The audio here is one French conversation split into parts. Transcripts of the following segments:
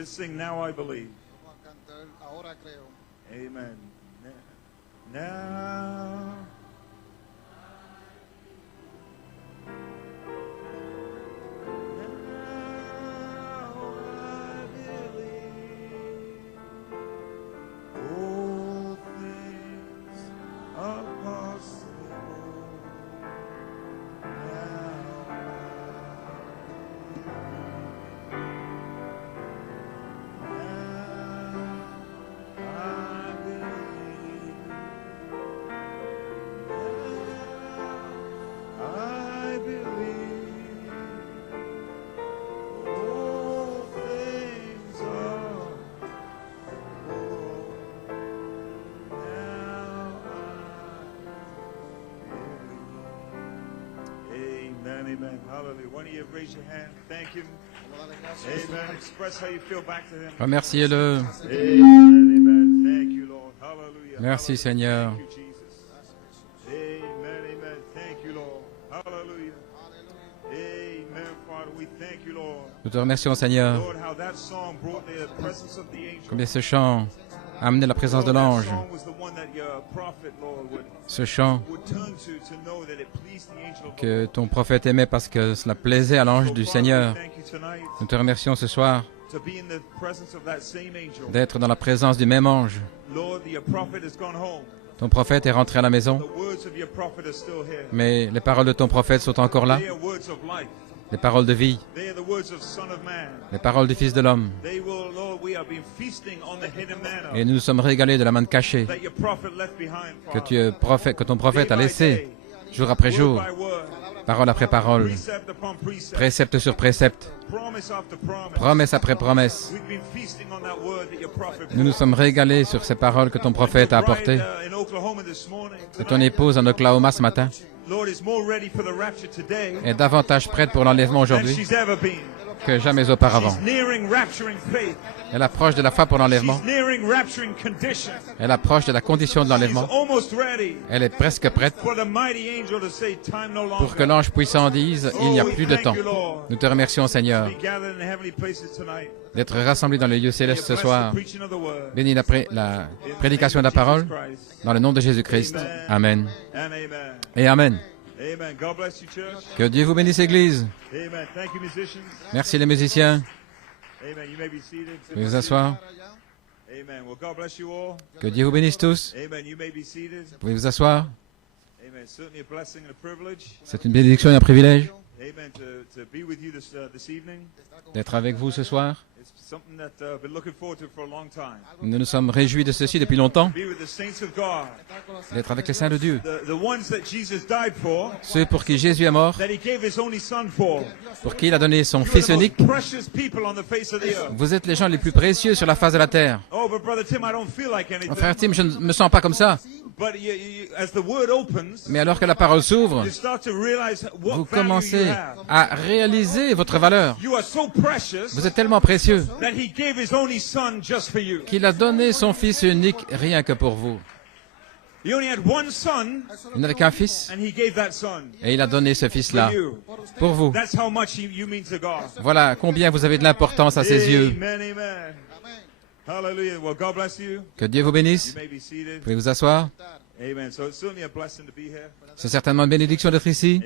Let's sing Now I Believe. Vamos a cantar Ahora Creo. Amen. Now. Amen. Hallelujah. Why don't you raise your hand? Thank him. Amen. Express how you feel back to him. Remerciez-le. Amen. Amen. Thank you, Lord. Hallelujah. Merci, Seigneur. Thank you, Jesus. Amen. Amen. Thank you, Lord. Hallelujah. Amen, Father. We thank you, Lord. Nous te remercions, Seigneur. Lord, how that song brought the presence of the angel. Combien ce chant a amené la présence de l'ange. Ce chant que ton prophète aimait parce que cela plaisait à l'ange du Seigneur. Nous te remercions ce soir d'être dans la présence du même ange. Ton prophète est rentré à la maison, mais les paroles de ton prophète sont encore là. Les paroles de vie, les paroles du Fils de l'homme. Et nous nous sommes régalés de la manne cachée que ton prophète a laissée jour après jour, parole après parole, précepte sur précepte, promesse après promesse. Nous nous sommes régalés sur ces paroles que ton prophète a apportées. Et ton épouse en Oklahoma ce matin est davantage prête pour l'enlèvement aujourd'hui que jamais auparavant. Elle approche de la foi pour l'enlèvement. Elle approche de la condition de l'enlèvement. Elle est presque prête pour que l'ange puissant dise « Il n'y a plus de temps ». Nous te remercions, Seigneur, d'être rassemblés dans le lieu céleste ce soir. Bénis la prédication de la parole dans le nom de Jésus-Christ. Amen. Et Amen. Que Dieu vous bénisse, Église. Merci les musiciens. Vous pouvez vous asseoir. Que Dieu vous bénisse tous. Vous pouvez vous asseoir. C'est une bénédiction et un privilège d'être avec vous ce soir. Nous nous sommes réjouis de ceci depuis longtemps, d'être avec les saints de Dieu, ceux pour qui Jésus est mort, pour qui il a donné son Fils unique. Vous êtes les gens les plus précieux sur la face de la terre. Mon frère Tim, je ne me sens pas comme ça. Mais alors que la parole s'ouvre, vous commencez à réaliser votre valeur. Vous êtes tellement précieux qu'il a donné son Fils unique rien que pour vous. Il n'avait qu'un fils et il a donné ce fils-là pour vous. Voilà combien vous avez de l'importance à ses yeux. Que Dieu vous bénisse. Vous pouvez vous asseoir. C'est certainement une bénédiction d'être ici,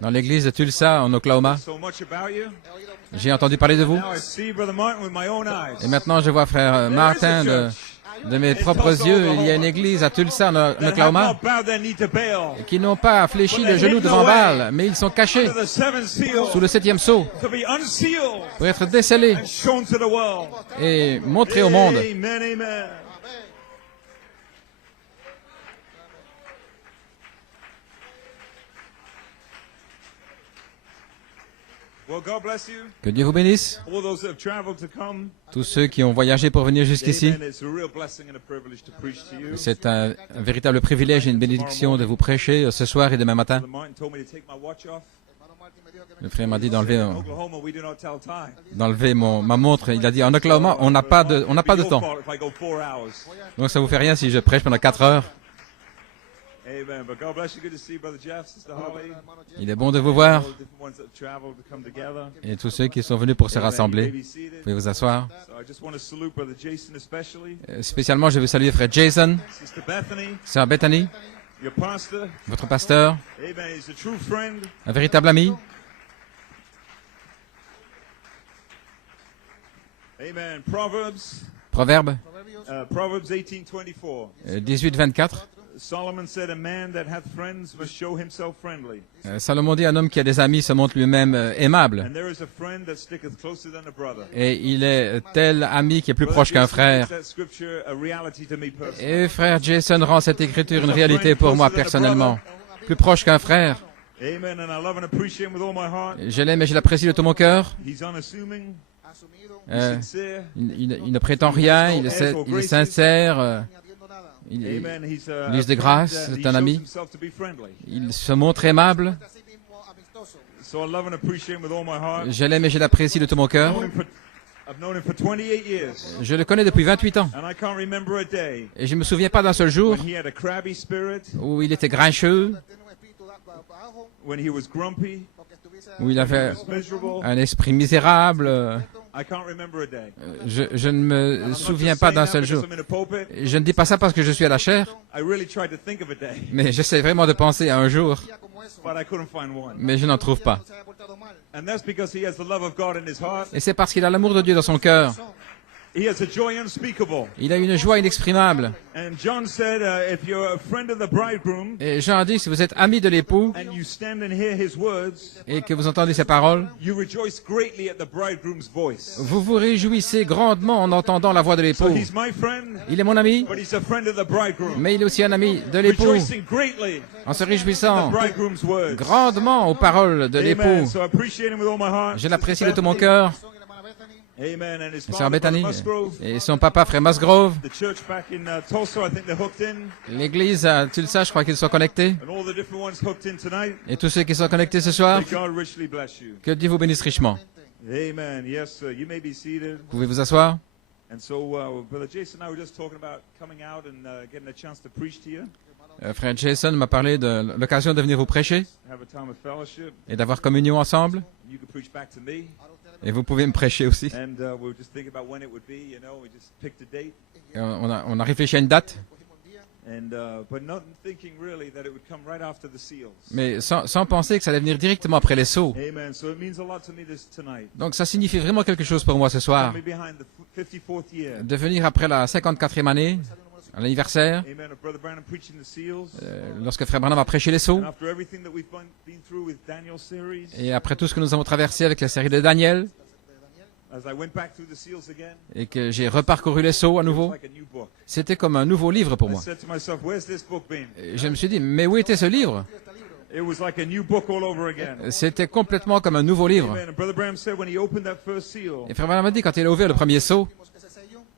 dans l'église de Tulsa, en Oklahoma. J'ai entendu parler de vous. Et maintenant, je vois frère Martin de mes propres yeux. Il y a une église à Tulsa, en Oklahoma, qui n'ont pas fléchi le genou devant Baal, mais ils sont cachés sous le 7e sceau pour être décelés et montrés au monde. Que Dieu vous bénisse. Tous ceux qui ont voyagé pour venir jusqu'ici, c'est un véritable privilège et une bénédiction de vous prêcher ce soir et demain matin. Le frère m'a dit d'enlever ma montre. Il a dit, en Oklahoma, on n'a pas de temps. Donc ça vous fait rien si je prêche pendant 4 heures. Amen. But God bless you. Good to see you, Brother Jeff, Sister Holly. Il est bon de vous voir. All the different ones that traveled to come together. Et tous ceux qui sont venus pour se Amen. You rassembler. may be seated. Vous pouvez vous asseoir. So I just want to salute Brother Jason especially. Spécialement, je veux saluer frère Jason, Sister Bethany, sœur Bethany, your pastor. votre pasteur, Amen. He's a true friend. un véritable ami. Amen. Proverbs. Proverbe Proverbs 18:24. 18-24. Solomon said, "A man that hath friends must show himself friendly, Salomon dit, un homme qui a des amis se montre lui-même aimable. and there is a friend that sticketh closer than a brother." Et il est tel ami qui est plus proche qu'un frère. That scripture a reality to me personally. Et frère Jason rend cette écriture une réalité pour moi personnellement. Plus proche qu'un frère. Amen. And I love and appreciate him with all my heart. Je l'aime et je l'apprécie de tout mon cœur. He's unassuming, Euh, sincere. il ne prétend rien, il est sincère. Il Amen. He's Lise de a grâce, friend, and c'est he un shows ami. himself to be friendly. il se montre aimable. So I love and appreciate him with all my heart. Je l'aime et je l'apprécie de tout mon cœur. I've known him for 28 years, Je le connais depuis 28 ans. and I can't remember a day Et je ne me souviens pas d'un seul jour when he had a crabby spirit, où il était grincheux, when he was grumpy, où il avait was miserable. un esprit misérable. I can't remember a day. Je ne And me I'm not souviens just pas saying d'un that seul because jour. I'm in a pulpit. Je ne dis pas ça parce que je suis à la chair, I really tried to think of a day, mais j'essaie vraiment de penser à un jour, but I couldn't find one. mais je n'en trouve pas. And that's because he has the love of God in his heart. Et c'est parce qu'il a l'amour de Dieu dans son cœur. He has a joy unspeakable. Il a une joie inexprimable. And John said, if you're a friend of the bridegroom Et Jean a dit, si vous êtes ami de l'époux and you stand and hear his words, et que vous entendez ses paroles, you rejoice greatly at the bridegroom's voice. vous vous réjouissez grandement en entendant la voix de So l'époux. he's my friend, Il est mon ami, but he's a friend of the bridegroom. mais il est aussi un ami de l'époux, Rejoicing greatly en se at the réjouissant bridegroom's words. grandement aux paroles de Amen. l'époux. So I appreciate him with all my heart. Je l'apprécie de tout mon cœur. Amen. And his Sœur father, Bethany Brother Musgrove, et son papa, frère Musgrove. the church back in Tulsa, I think they're hooked in, L'église à Tulsa, je crois qu'ils sont connectés. and all the different ones hooked in tonight. Et tous ceux qui sont connectés ce soir, May God richly bless you. que Dieu vous bénisse richement. Amen. Yes, sir. You may be seated. Vous pouvez vous asseoir. And so, Brother Jason and I were just talking about coming out and getting a chance to preach to you, Frère Jason m'a parlé de l'occasion de venir vous prêcher have a time of fellowship. et d'avoir communion ensemble. You could preach back to me. Et vous pouvez me prêcher aussi. And we were just thinking about when it would be, you know, we just picked a date. Et on a réfléchi à une date, And, but not thinking really that it would come right after the seals. mais sans penser que ça allait venir directement après les sceaux. Amen. So it means a lot to me tonight. Donc ça signifie vraiment quelque chose pour moi ce soir, Coming behind the 54th year. de venir après la 54e année, à l'anniversaire, Amen. Of Brother Branham preaching the seals. lorsque Frère Branham a prêché les sceaux, And after everything that we've been through with Daniel's series, et après tout ce que nous avons traversé avec la série de Daniel, as I went back through the seals again, et que j'ai reparcouru les sceaux à it was nouveau, like a new book. c'était comme un nouveau livre pour I moi. said to myself, where's this book been? Et je me suis dit, mais où était ce livre? It was like a new book all over again. C'était complètement comme un nouveau livre. Amen. And Brother Branham said when he opened that first seal, Et Frère Branham a dit, quand il a ouvert le premier sceau,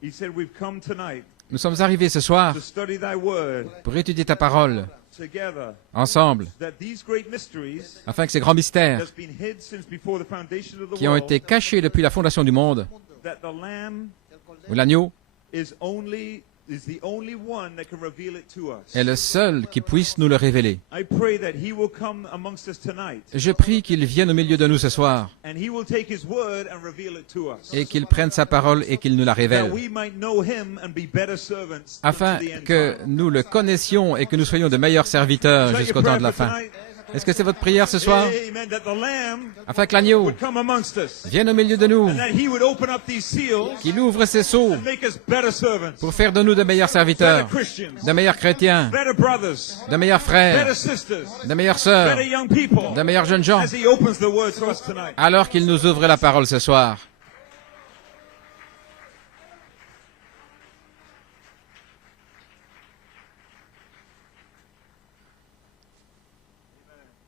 he said, we've come tonight nous sommes arrivés ce soir to study thy word pour étudier ta parole together, ensemble, that these great mysteries afin que ces grands mystères that's been hid since before the foundation of the qui ont world, été cachés depuis la fondation du monde, that the Lamb où l'agneau is the only one that can reveal it to us. est le seul qui puisse nous le révéler. I pray that he will come amongst us tonight, Je prie qu'il vienne au milieu de nous ce soir and he will take his word and reveal it to us, et qu'il prenne sa parole et qu'il nous la that révèle, we might know him and be better servants afin unto the end que time. nous le connaissions et que nous soyons de meilleurs serviteurs Is that jusqu'au your temps prayer de la for fin. tonight? Est-ce que c'est votre prière ce soir? Amen. That the Lamb Afin que l'agneau would come amongst us, vienne au milieu de nous, and that he would open up these seals qu'il ouvre ses sceaux and make us better servants, pour faire de nous de meilleurs better serviteurs, Christians, de meilleurs chrétiens, better brothers, de meilleurs frères, better sisters, de meilleures sœurs, better young people, de meilleurs jeunes gens, as he opens the word to us tonight. alors qu'il nous ouvre la parole ce soir.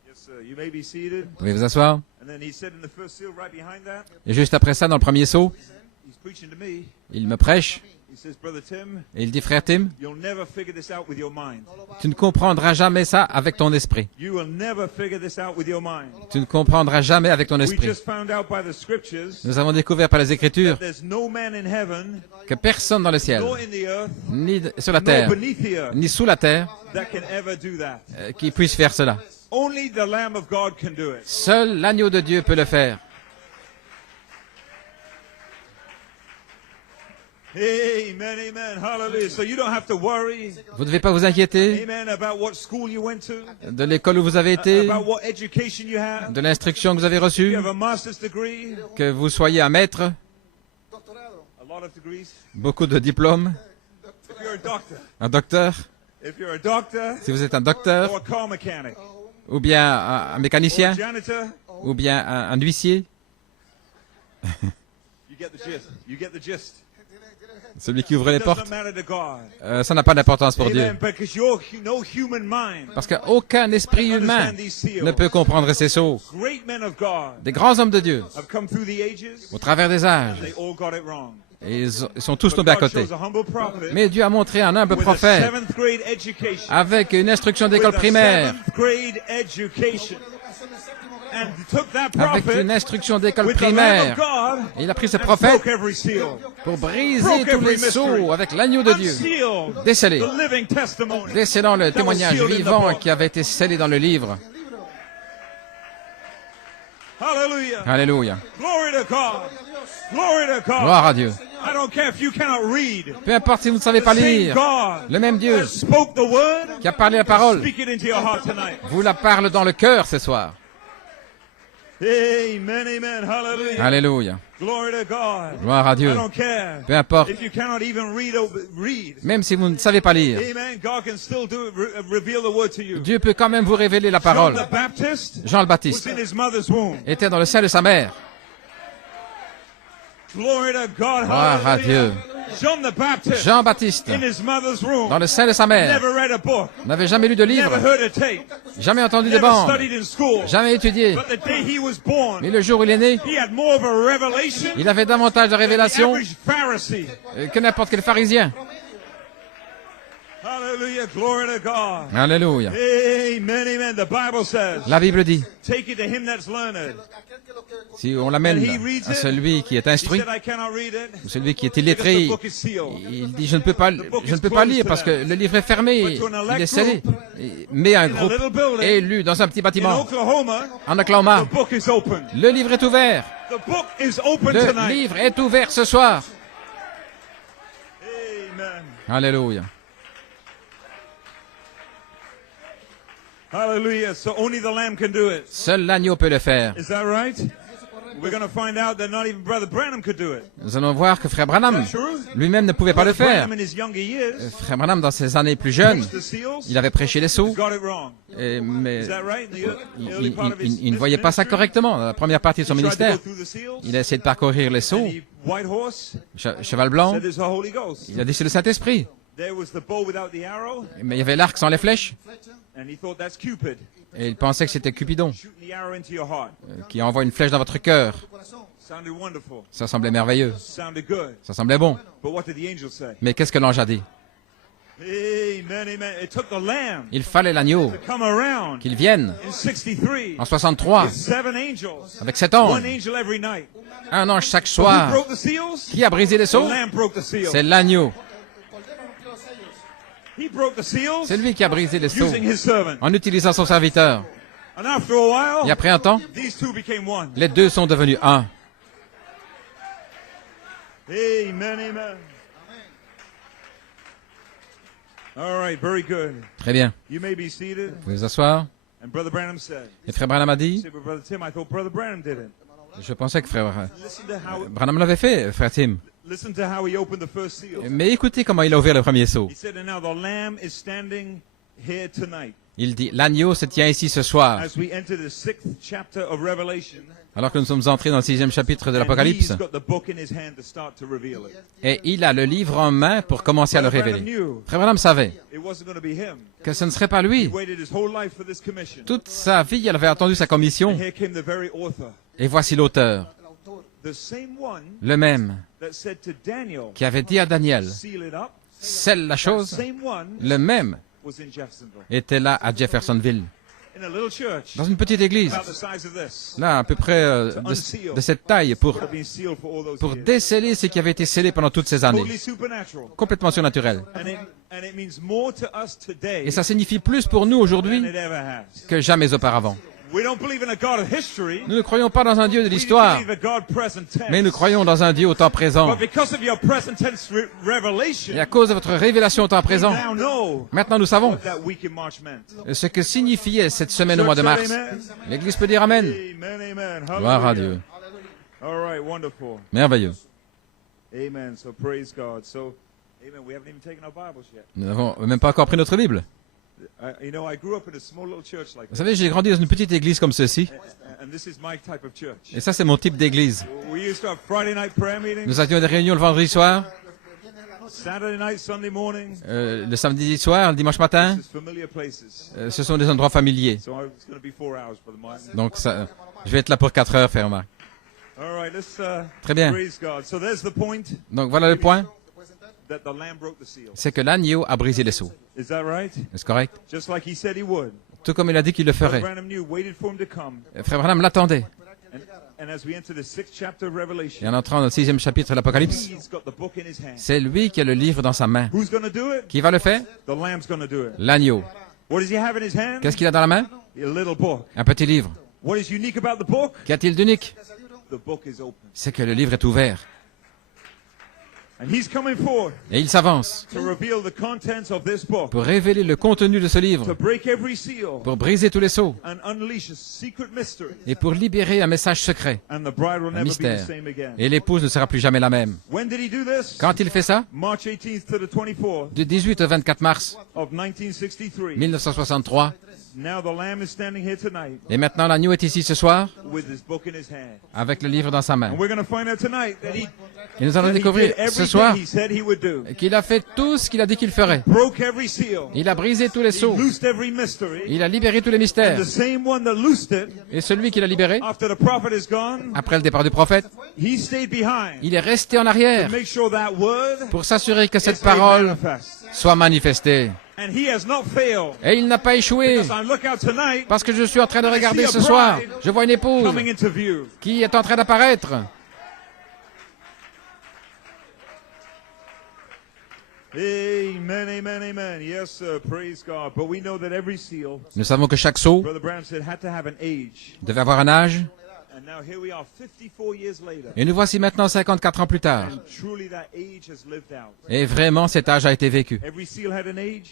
Yes, sir. You may be seated. Vous pouvez vous asseoir. And then he said in the first seal right behind that, Et juste après ça, dans le premier sceau, he's Il me prêche. Et il dit, frère Tim, tu ne comprendras jamais ça avec ton esprit. Tu ne comprendras jamais avec ton esprit. Nous avons découvert par les Écritures que personne dans le ciel, ni sur la terre, ni sous la terre, qui puisse faire cela. Seul l'agneau de Dieu peut le faire. Amen, amen, hallelujah. So you don't have to worry. Vous ne devez pas vous inquiéter Amen, about what school you went to, de l'école où vous avez été, about what education you have. de l'instruction que vous avez You reçue, have a master's degree, que vous soyez un maître, a lot of degrees. beaucoup de diplômes, If you're a doctor, un docteur, if you're a doctor, si vous êtes un docteur, or a car mechanic, ou bien un mécanicien, or a janitor, ou bien un huissier, you get the gist. You get the gist. celui qui ouvre les It doesn't portes, matter to God. ça n'a pas d'importance pour Dieu. Amen, because no human mind Parce qu'aucun esprit humain understand these seals. ne peut comprendre ces sceaux. Great men of God Des grands hommes de Dieu, have come through the ages. au travers des âges, They all got it wrong. et ils sont tous But tombés à God côté. chose a humble prophet Mais Dieu a montré un humble with a prophète 7th grade education. avec une instruction d'école With a primaire, 7th grade education. And took that avec prophet une instruction d'école with the Lamb primaire. of God Et il a pris ce and prophète broke every seal. pour briser Broke tous every les sceaux mystery. avec l'agneau de Dieu, Unsealed décellé, the living testimony. décellant le témoignage sealed in the vivant book. qui avait été scellé dans le livre. Hallelujah. Alléluia. Glory to God. Glory to God. Gloire à Dieu. I don't care if you cannot read. Peu importe si vous ne savez pas The same lire, God le même Dieu that spoke the word, qui a parlé la parole speak it into your heart tonight. vous la parle dans le cœur ce soir. Amen, amen, hallelujah. Alléluia. Glory to God. Gloire à I Dieu. don't care Peu importe, if you cannot even read. même si vous ne savez pas lire, Amen. God can still do it, reveal the word to you. Dieu peut quand même vous révéler la John parole. the Baptist Jean le was Baptiste in his mother's womb. était dans le sein de sa mère. Glory to God. Gloire à Dieu. John the Baptist Jean Baptiste, in his mother's womb. dans le sein de sa mère, Never read a book. n'avait jamais lu de Never livre, heard a tape. jamais entendu de Never bande, studied in school. jamais étudié. But the day he was born, Mais le jour où il est né, he had more of a revelation il avait davantage de than the révélations average Pharisee. que n'importe quel pharisien. Hallelujah. Glory to God. Alléluia. Amen, amen. The Bible says, La Bible dit, take it to him that's learned. si on l'amène à celui qui est He instruit, said, I cannot read it. ou celui qui est Because illettré, the book is sealed. il dit, je ne peux pas lire parce que le livre est fermé, il est scellé. Mais un groupe élu dans un petit In bâtiment Oklahoma, en Oklahoma, the book is open. le livre est ouvert. The book is open Le tonight. livre est ouvert ce soir. Amen. Alléluia. Hallelujah. So only the Lamb can do it. Seul l'agneau peut le faire. Is that right? We're going to find out that not even Brother Branham could do it. Nous allons voir que Frère Branham Is that true? lui-même ne pouvait pas le Brother faire. Branham in his younger years Frère Branham, dans ses années plus jeunes, preached the seals. il avait prêché les sceaux, Got it wrong. mais Is that right? In the il, early part of his il ne voyait pas ça ministry, correctement. Dans la première partie de son he tried to ministère, go through the seals. il a essayé de parcourir les And sceaux. he, white horse, Cheval blanc, said there's a Holy Ghost. il a dit c'est le Saint-Esprit. There was the bow without the arrow, Mais il y avait l'arc sans les flèches, and he thought that's Cupid, et il pensait que c'était Cupidon shooting the arrow into your heart. qui envoie une flèche dans votre cœur. Sounded wonderful. Ça semblait merveilleux, Sounded good. ça semblait bon. But what did the angel say? Mais qu'est-ce que l'ange a dit? Amen, amen. It took the lamb Il fallait l'agneau, to come around qu'il vienne in 63 en 63 with 7 angels, avec 7 anges, one angel every night. un ange chaque Who soir. broke the seals? Qui a brisé les The sceaux? lamb broke the seal. C'est l'agneau. He broke the seals C'est lui qui a brisé les sceaux using his servant. en utilisant son serviteur. And after a Et while, après un temps, these two became one. les deux sont devenus un. Amen, amen. All right, very good. Très bien. You may be seated. Vous pouvez vous asseoir. And Brother Branham said, Et Frère Branham a dit, say, but Brother Tim, I thought Brother Branham did it. je pensais que Frère Listen to how, Branham l'avait fait, Frère Tim. listen to how he opened the first seal. Mais écoutez comment il a ouvert le premier sceau. He said, and now the lamb is standing here tonight. Il dit, l'agneau se tient ici ce soir. As we enter the 6th chapter of Revelation, Alors que nous sommes entrés dans le 6e chapitre de and l'Apocalypse. he's got the book in his hand to start to reveal it. Et il a le livre en main pour commencer à le Brother Branham révéler. knew Frère Branham savait it wasn't going to be him. que ce ne serait pas He lui. waited his whole life for this commission. Toute sa vie, il avait attendu sa And commission. here came the very author, Et voici l'auteur, the same one le même, qui avait dit à Daniel, scelle la chose, le même était là à Jeffersonville, dans une petite église, là à peu près de cette taille, pour déceler ce qui avait été scellé pendant toutes ces années, complètement surnaturel. Et ça signifie plus pour nous aujourd'hui que jamais auparavant. Nous ne croyons pas dans un Dieu de l'histoire, mais nous croyons dans un Dieu au temps présent. Et à cause de votre révélation au temps présent, maintenant nous savons ce que signifiait cette semaine au mois de mars. L'Église peut dire Amen. Gloire à Dieu. Merveilleux. Nous n'avons même pas encore pris notre Bible. Vous savez, j'ai grandi dans une petite église comme ceci. Et ça, c'est mon type d'église. Nous avions des réunions le vendredi soir, le samedi soir, le dimanche matin. Ce sont des endroits familiers. Donc, ça, je vais être là pour 4 heures, frère Marc. Très bien. Donc, voilà le point. C'est que l'agneau a brisé les sceaux. Est-ce correct? Tout comme il a dit qu'il le ferait. Frère Branham l'attendait. Et en entrant dans le 6e chapitre de l'Apocalypse, c'est lui qui a le livre dans sa main. Qui va le faire? L'agneau. Qu'est-ce qu'il a dans la main? Un petit livre. Qu'y a-t-il d'unique? C'est que le livre est ouvert. Et il s'avance pour révéler le contenu de ce livre, pour briser tous les sceaux et pour libérer un message secret, un mystère. Et l'épouse ne sera plus jamais la même. Quand il fait ça, du 18 au 24 mars 1963, et maintenant l'agneau est ici ce soir avec le livre dans sa main. Et nous allons découvrir ce soir qu'il a fait tout ce qu'il a dit qu'il ferait. Il a brisé tous les sceaux. Il a libéré tous les mystères. Et celui qui l'a libéré, après le départ du prophète, il est resté en arrière pour s'assurer que cette parole soit manifestée. Et il n'a pas échoué, parce que je suis en train de regarder ce soir. Je vois une épouse qui est en train d'apparaître. Nous savons que chaque sceau devait avoir un âge. Et nous voici maintenant 54 ans plus tard. Et vraiment, cet âge a été vécu.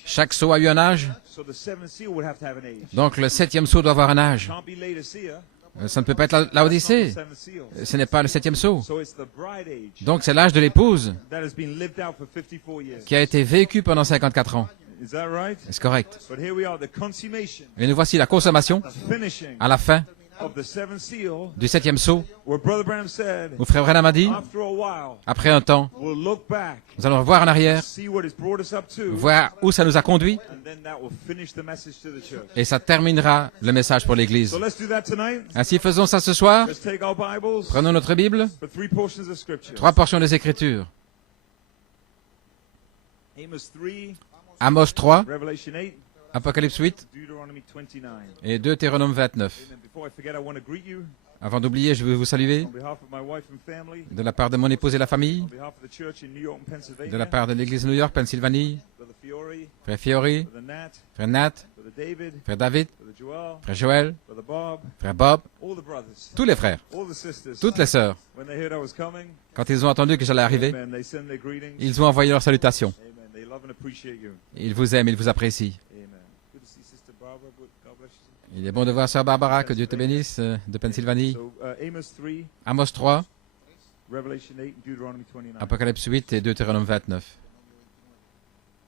Chaque sceau a eu un âge. Donc le 7e sceau doit avoir un âge. Ça ne peut pas être l'Odyssée. Ce n'est pas le 7e sceau. Donc c'est l'âge de l'épouse qui a été vécu pendant 54 ans. Est-ce correct? Et nous voici la consommation à la fin du 7e sceau, où Frère Branham a dit, après un temps, nous allons voir en arrière, voir où ça nous a conduit, et ça terminera le message pour l'Église. Ainsi, faisons ça ce soir. Prenons notre Bible, 3 portions des Écritures. Amos 3, Apocalypse 8 et Deutéronome 29. Avant d'oublier, je veux vous saluer de la part de mon épouse et la famille, de la part de l'Église de New York, Pennsylvanie, Frère Fiori, Frère Nat, Frère David, Frère Joël, Frère Bob, tous les frères, toutes les sœurs. Quand ils ont entendu que j'allais arriver, ils ont envoyé leurs salutations. Ils vous aiment, ils vous apprécient. Il est bon de voir Sœur Barbara, que Dieu te bénisse, de Pennsylvanie. Amos 3, Apocalypse 8 et Deutéronome 29.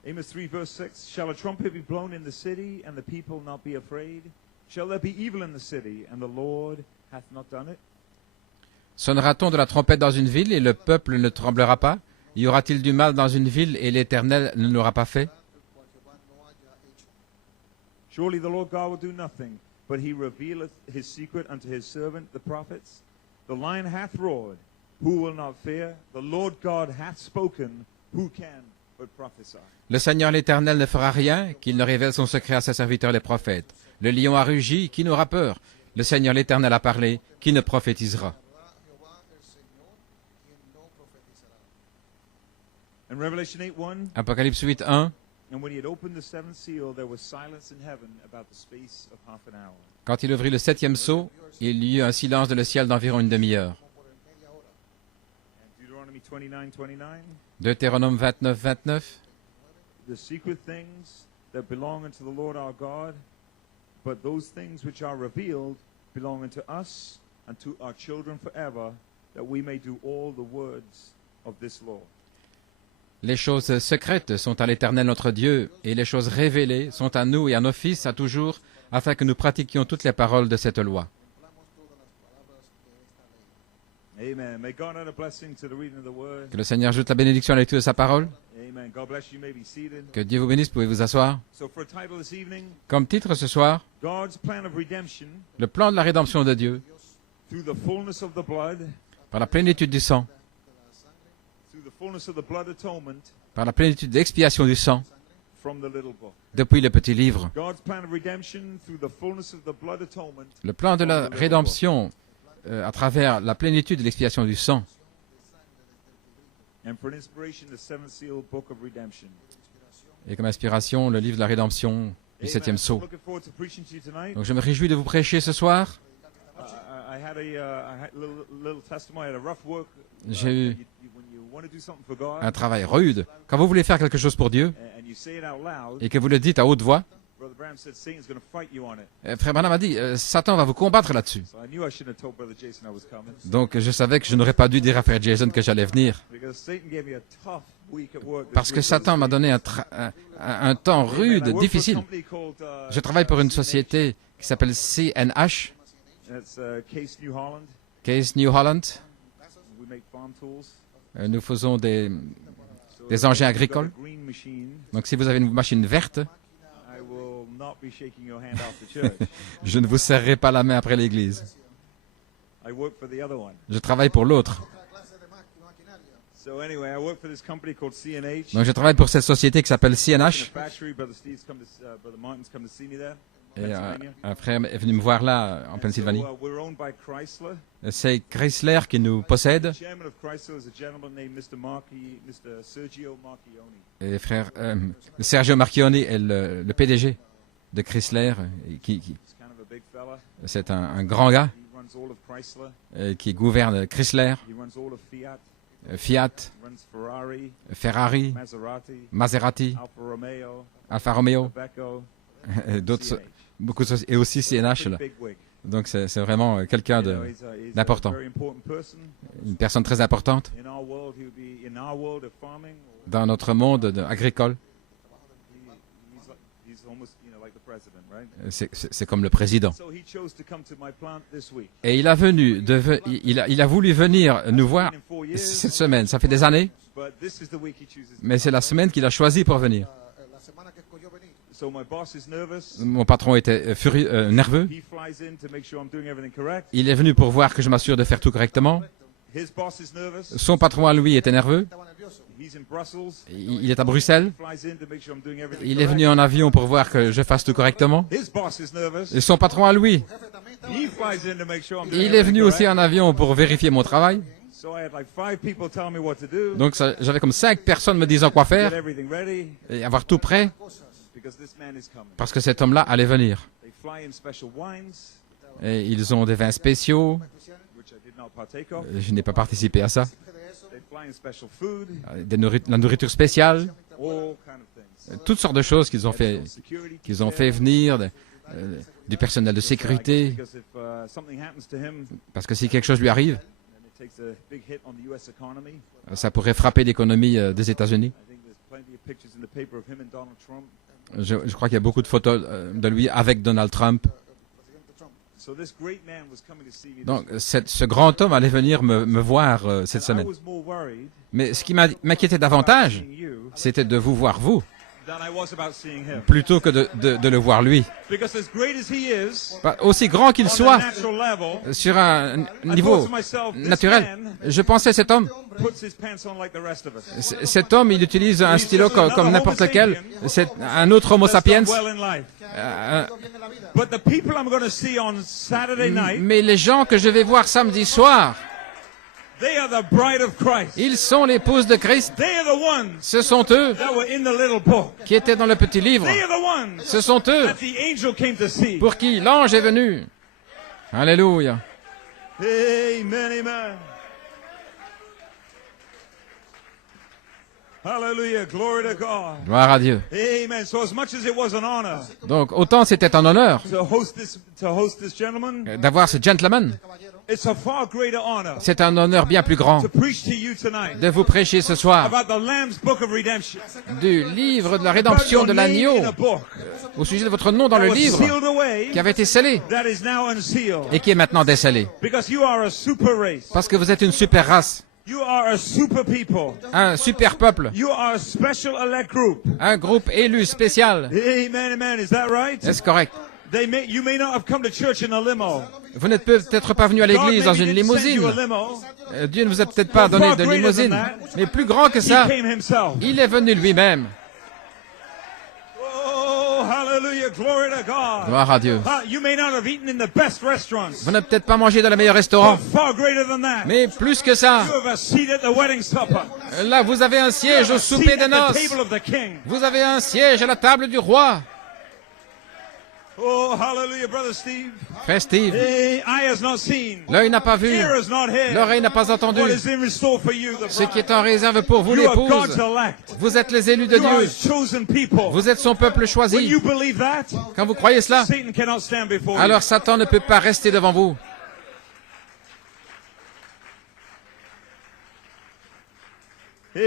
Amos 3, verse 6. Shall a trumpet be blown in the city, and the people not be afraid? Shall there be evil in the city, and the Lord hath not done it? Sonnera-t-on de la trompette dans une ville, et le peuple ne tremblera pas? Y aura-t-il du mal dans une ville, et l'Éternel ne l'aura pas fait? Surely the Lord God will do nothing, but he revealeth his secret unto his servant the prophets. The lion hath roared, who will not fear? The Lord God hath spoken, who can but prophesy? Le Seigneur l'Éternel ne fera rien, qu'il ne révèle son secret à ses serviteurs les prophètes. Le lion a rugi, qui n'aura peur? Le Seigneur l'Éternel a parlé, qui ne prophétisera? In Revelation 8:1, Apocalypse 8:1. and when he had opened the seventh seal, there was silence in heaven about the space of half an hour. Quand il ouvrit le septième sceau, il y eut un silence dans le ciel d'environ une demi-heure. And Deuteronomy 29:29, Deutéronome 29, 29. the secret things that belong unto the Lord our God, but those things which are revealed belong unto us and to our children forever, that we may do all the words of this law. Les choses secrètes sont à l'Éternel notre Dieu, et les choses révélées sont à nous et à nos fils à toujours, afin que nous pratiquions toutes les paroles de cette loi. Amen. May God add a blessing to the reading of the word. Que le Seigneur ajoute la bénédiction à la lecture de sa parole. Amen. God bless you. You may be seated. Que Dieu vous bénisse, pouvez vous asseoir. So for a title this evening, Comme titre ce soir, God's plan of redemption le plan de la rédemption de Dieu, through the fullness of the blood, par la plénitude du sang, through the fullness of the blood atonement par la plénitude d'expiation du sang, from the little book. depuis le petit livre. God's plan of redemption through the fullness of the blood atonement. Le plan de la rédemption à travers la plénitude de l'expiation du sang. And for an inspiration, the seventh seal book of redemption. Et comme inspiration, le livre de la rédemption du septième sceau. Looking forward to preaching to you tonight. Donc je me réjouis de vous prêcher ce soir. I had a little testimony. I had a rough work. J'ai eu When you want to do something for God, un travail rude. Quand vous voulez faire quelque chose pour Dieu and you say it out loud, et que vous le dites à haute voix, Brother Branham said Satan's going to fight you on it. Frère Branham a dit, Satan va vous combattre là-dessus. So I knew I shouldn't have told Brother Jason I was coming. Donc je savais que je n'aurais pas dû dire à Frère Jason que j'allais venir. Because Satan gave me a tough week at work. Parce que Satan m'a donné un temps rude, difficile. Je travaille pour une société qui s'appelle CNH, That's Case New Holland. Case New Holland. We make farm tools. Nous faisons des engins agricoles. Green machine. Donc si vous avez une machine verte, I will not be shaking your hand after church. je ne vous serrerai pas la main après l'église. I work for the other one. Je travaille pour l'autre. So anyway, I work for this company called CNH. Donc je travaille pour cette société qui s'appelle CNH. Factory. Brother Steve's come to, Brother Martin's come to see me there. Et un frère est venu me voir là, en Pennsylvanie. So, we're owned by Chrysler. C'est Chrysler qui nous possède. The chairman of Chrysler is a gentleman named Mr. Sergio Marchioni. Et frère Sergio Marchioni est le PDG de Chrysler. He's kind of a big fella. C'est un grand gars He runs all of Chrysler. qui gouverne Chrysler, He runs all of Fiat. Fiat, He runs Ferrari, Ferrari, Maserati, Maserati, Alfa Romeo, Alfa Romeo, Iveco, et d'autres, CNH. beaucoup de choses, et aussi CNH. Là. Big wig. Donc c'est vraiment quelqu'un You know, he's a d'important, very important person. une personne très importante In our world, he would be in our world of farming. dans notre monde agricole. He's almost, like the president, right? C'est comme le président. So he chose to come to my plant this week. Et il a voulu venir nous voir In 4 years, cette semaine. Ça fait des années, but this is the week he chooses. mais c'est la semaine qu'il a choisi pour venir. La semana que escogió venir. So my boss is nervous. Mon patron était nerveux. He flies in to make sure I'm doing everything correct. Il est venu pour voir que je m'assure de faire tout correctement. His boss is nervous. Son patron à lui était nerveux. Estaba nervioso. He's in Brussels. Il est à Bruxelles. He flies in to make sure I'm doing everything Il est correct. venu en avion pour voir que je fasse tout correctement. His boss is nervous. Et son patron à lui, Jefe también estaba He flies in to make sure I'm doing il est venu everything aussi correct. en avion pour vérifier mon travail. So I had like 5 people telling me what to do. Donc j'avais comme 5 personnes me disant quoi Get faire everything ready et avoir tout prêt because this man is coming. parce que cet homme-là allait venir. They fly in special wines, Et ils ont des vins spéciaux. which I did not partake of. Je n'ai pas participé à ça. They fly in special food, La nourriture spéciale, all kind of things. toutes sortes de choses qu'ils ont fait Security, venir, du personnel de sécurité, because if something happens to him, parce que si quelque chose lui arrive, then it takes a big hit on the U.S. economy. ça pourrait frapper l'économie des États-Unis. I think there's plenty of pictures in the paper of him and Donald Trump. Je crois qu'il y a beaucoup de photos de lui avec Donald Trump. So this great man was coming to see me. Donc ce grand homme allait venir me voir cette I semaine. was more worried Mais ce qui m'inquiétait davantage, seeing you c'était de vous voir vous, plutôt que de le voir lui. Aussi grand qu'il soit sur un niveau naturel, je pensais cet homme, il utilise un stylo comme n'importe lequel. C'est un autre Homo sapiens. Mais les gens que je vais voir samedi soir, ils sont l'épouse de Christ. Ce sont eux qui étaient dans le petit livre. Ce sont eux pour qui l'ange est venu. Alléluia. Hallelujah, glory to God. Gloire à Dieu. Amen. So as much as it was an honor Donc autant c'était un honneur to host this gentleman, d'avoir ce gentleman, it's a far greater honor c'est un honneur bien plus grand to preach to you tonight de vous prêcher ce soir about the Lamb's Book of Redemption, du livre de la rédemption de l'agneau, au sujet de votre nom dans le livre qui avait été scellé that is now unsealed, et qui est maintenant décellé. because you are a super race. Parce que vous êtes une super race, You are a super people. un super peuple, You are a special elect group. un groupe élu spécial. Amen, amen. Is that right? Est-ce correct? You may not have come to church in a limo. Vous n'êtes peut-être pas venu à God l'église dans maybe une didn't send limousine. you a limo. Dieu ne vous a peut-être pas donné de limousine. Mais plus grand que ça, He came himself. il est venu lui-même. Oh, hallelujah, glory to God. Gloire à Dieu. You may not have eaten in the best restaurants, Vous n'avez peut-être pas mangé dans le meilleur restaurant, but far greater than that. mais plus que ça, You have a seat at the wedding supper. là vous avez un siège au A seat souper de at the noces. table of the king. Vous avez un siège à la table du roi. Oh, hallelujah, brother Steve. Frère Steve, Eye has not seen, l'œil n'a pas vu, ear has not heard l'oreille n'a pas entendu what is in store for you, the ce qui bride. est en réserve pour vous, You are God's l'épouse. elect. Vous êtes les élus de You are Dieu. His chosen people. Vous êtes son peuple When choisi. you believe that, Quand vous croyez cela, Satan cannot stand before alors Satan ne peut pas rester devant vous. you.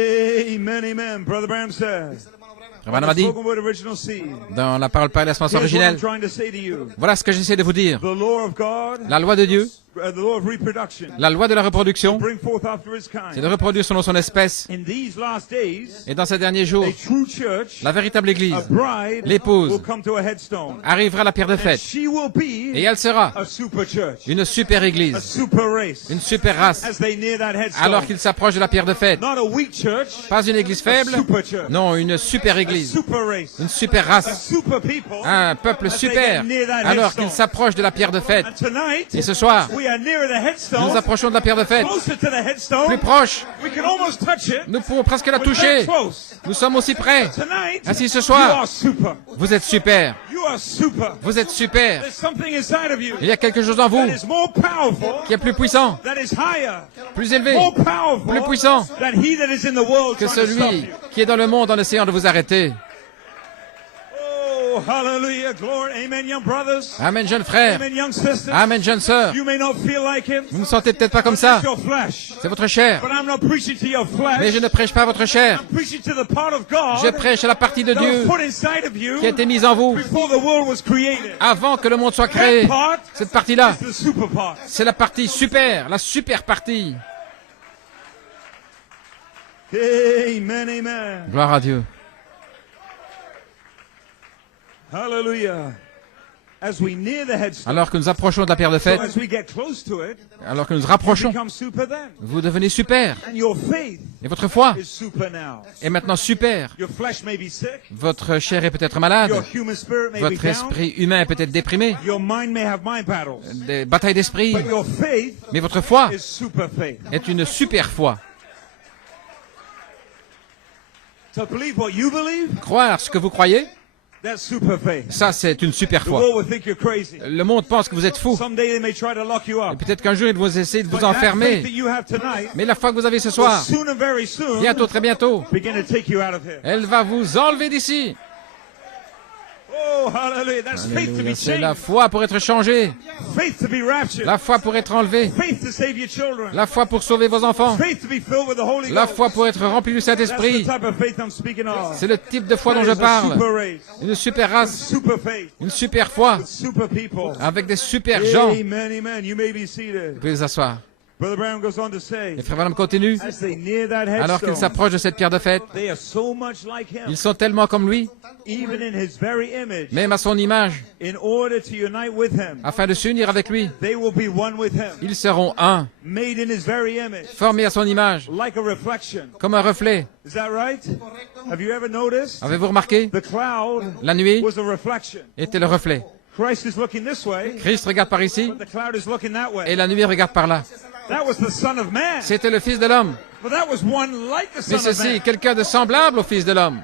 Amen, amen. Brother Branham says, Branham a dit, spoken word original seed. dans la parole par la semence Here's what I'm originelle, trying to say to you. voilà ce que j'essaie de vous dire. The law of God, La loi de Dieu, the law of reproduction, la loi de la reproduction, bring forth after his c'est kind. de reproduire selon son espèce. In these last days, Et dans ces derniers jours, a true church, la véritable a église bride, l'épouse, will come to a headstone. arrivera à la pierre de And fête. she will Et be elle sera a super church, une super a église, super race, une super race, as they near that headstone. alors qu'il s'approche de la pierre de fête. Not a weak church, Pas une église a faible, super church, non, une super a église, super race, une super a race, super people, un peuple as they super, get near that alors qu'il headstone. s'approche de la pierre de fête. And tonight, Et ce soir, we are nearer the nous headstone, nous approchons de la pierre de fête, closer to the headstone. plus proche, We can almost touch it. nous pouvons presque la We're toucher. that close. Nous sommes aussi près. Tonight, Ainsi ce you soir, are super. vous êtes super, You are super. vous êtes super. There's something inside of you Il y a quelque chose en vous that is more powerful, qui est plus puissant, that is higher, plus élevé, more powerful plus puissant than he that is in the world que trying to stop celui you. qui est dans le monde en essayant de vous arrêter. Oh, hallelujah, glory, amen, young brothers, Amen, jeunes frères. amen, young sisters. Amen, jeunes sœurs. You may not feel like it, Vous ne sentez peut-être pas comme ça. it's your flesh, C'est votre chair. but I'm not preaching to your flesh. Mais je ne prêche pas à votre chair. I'm preaching to the part of God Je prêche à la partie de that was Dieu put inside of you qui a été mise en vous before the world was created. avant que le monde soit That créé. part Cette partie-là, is the super part. c'est la partie super, la super partie. Amen, amen. Gloire à Dieu. Hallelujah. As we near the headstone, Alors que nous approchons de la pierre de fête, as we get close to it, alors que nous nous rapprochons, become super then. vous devenez super. And your faith Et votre foi is super now. est maintenant super. Your flesh may be sick. Votre chair est peut-être malade. Your human spirit may be Votre down. esprit humain est peut-être déprimé. Your mind may have mind battles. Des batailles d'esprit. But your faith Mais votre foi is super faith. est une super foi. To believe what you believe, Croire ce que vous croyez, that's super faith. ça c'est une super The foi. world will think you're crazy. Le monde pense que vous êtes fou. Someday they may try to lock you Et up. peut-être qu'un jour, ils vont essayer de But vous that faith enfermer. that you have tonight Mais la foi que vous avez ce will soir, soon and very soon bientôt, très bientôt, begin to take you out of here. elle va vous enlever d'ici. Oh, hallelujah. That's faith to Alléluia. be C'est la changed. foi pour être changée. Faith to be raptured. La foi pour être enlevée. Faith to save your children. La foi pour sauver vos enfants. Faith to be filled with the Holy La Ghost. foi pour être rempli du That's the Saint-Esprit. type of faith I'm speaking of. C'est le type de foi dont That je is a parle. super race. Une super race, Super faith. une super foi, Super people. avec des super gens. Vous Amen, amen. You may be seated. pouvez vous asseoir. Brother Branham goes on to say, Et Frère Branham continue, as they near that alors qu'ils headstone, s'approchent de cette pierre de fête, they are so much like him, ils sont tellement comme lui, even in his very image, même à son image, in order to unite with him. afin de s'unir avec lui. They will be one with him, Ils seront un, made in his very image, formés à son image, like a reflection. comme un reflet. Is that right? Have you ever noticed? Avez-vous remarqué? The cloud La nuit was a reflection. était le reflet. Christ is looking this way, Christ regarde par ici, but the cloud is looking that et way. la nuit regarde par là. That was the Son of Man. C'était le Fils de l'homme. But that was one like the Son Mais of ceci, Man. quelqu'un de semblable au Fils de l'homme.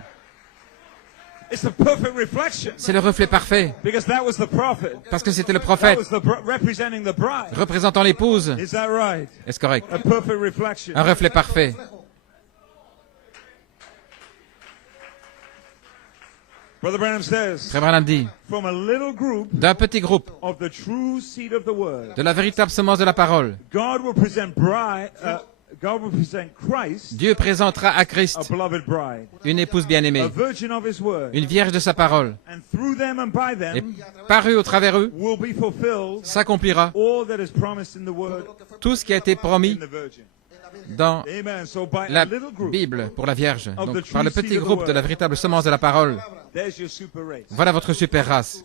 It's a perfect reflection. C'est le reflet parfait, Because that was the prophet. parce que c'était le That prophète was representing the bride. représentant l'épouse. Is that right? Est-ce correct? A perfect reflection. Un reflet parfait. Brother Branham says, Frère Branham dit, from a little group d'un petit groupe, of the true seed of the word, de la véritable semence de la parole, God will present Christ, Dieu présentera à a Christ beloved bride, une épouse a bien-aimée, virgin of his word, une vierge de sa parole. and through them and by Et them par eux, au travers eux, will be fulfilled s'accomplira all that is promised in the word tout ce qui a été in promis the virgin. dans Amen. So by la a little group, Bible pour la Vierge. Donc, par le petit groupe de la véritable semence de la parole. there's your super race. Voilà votre super race.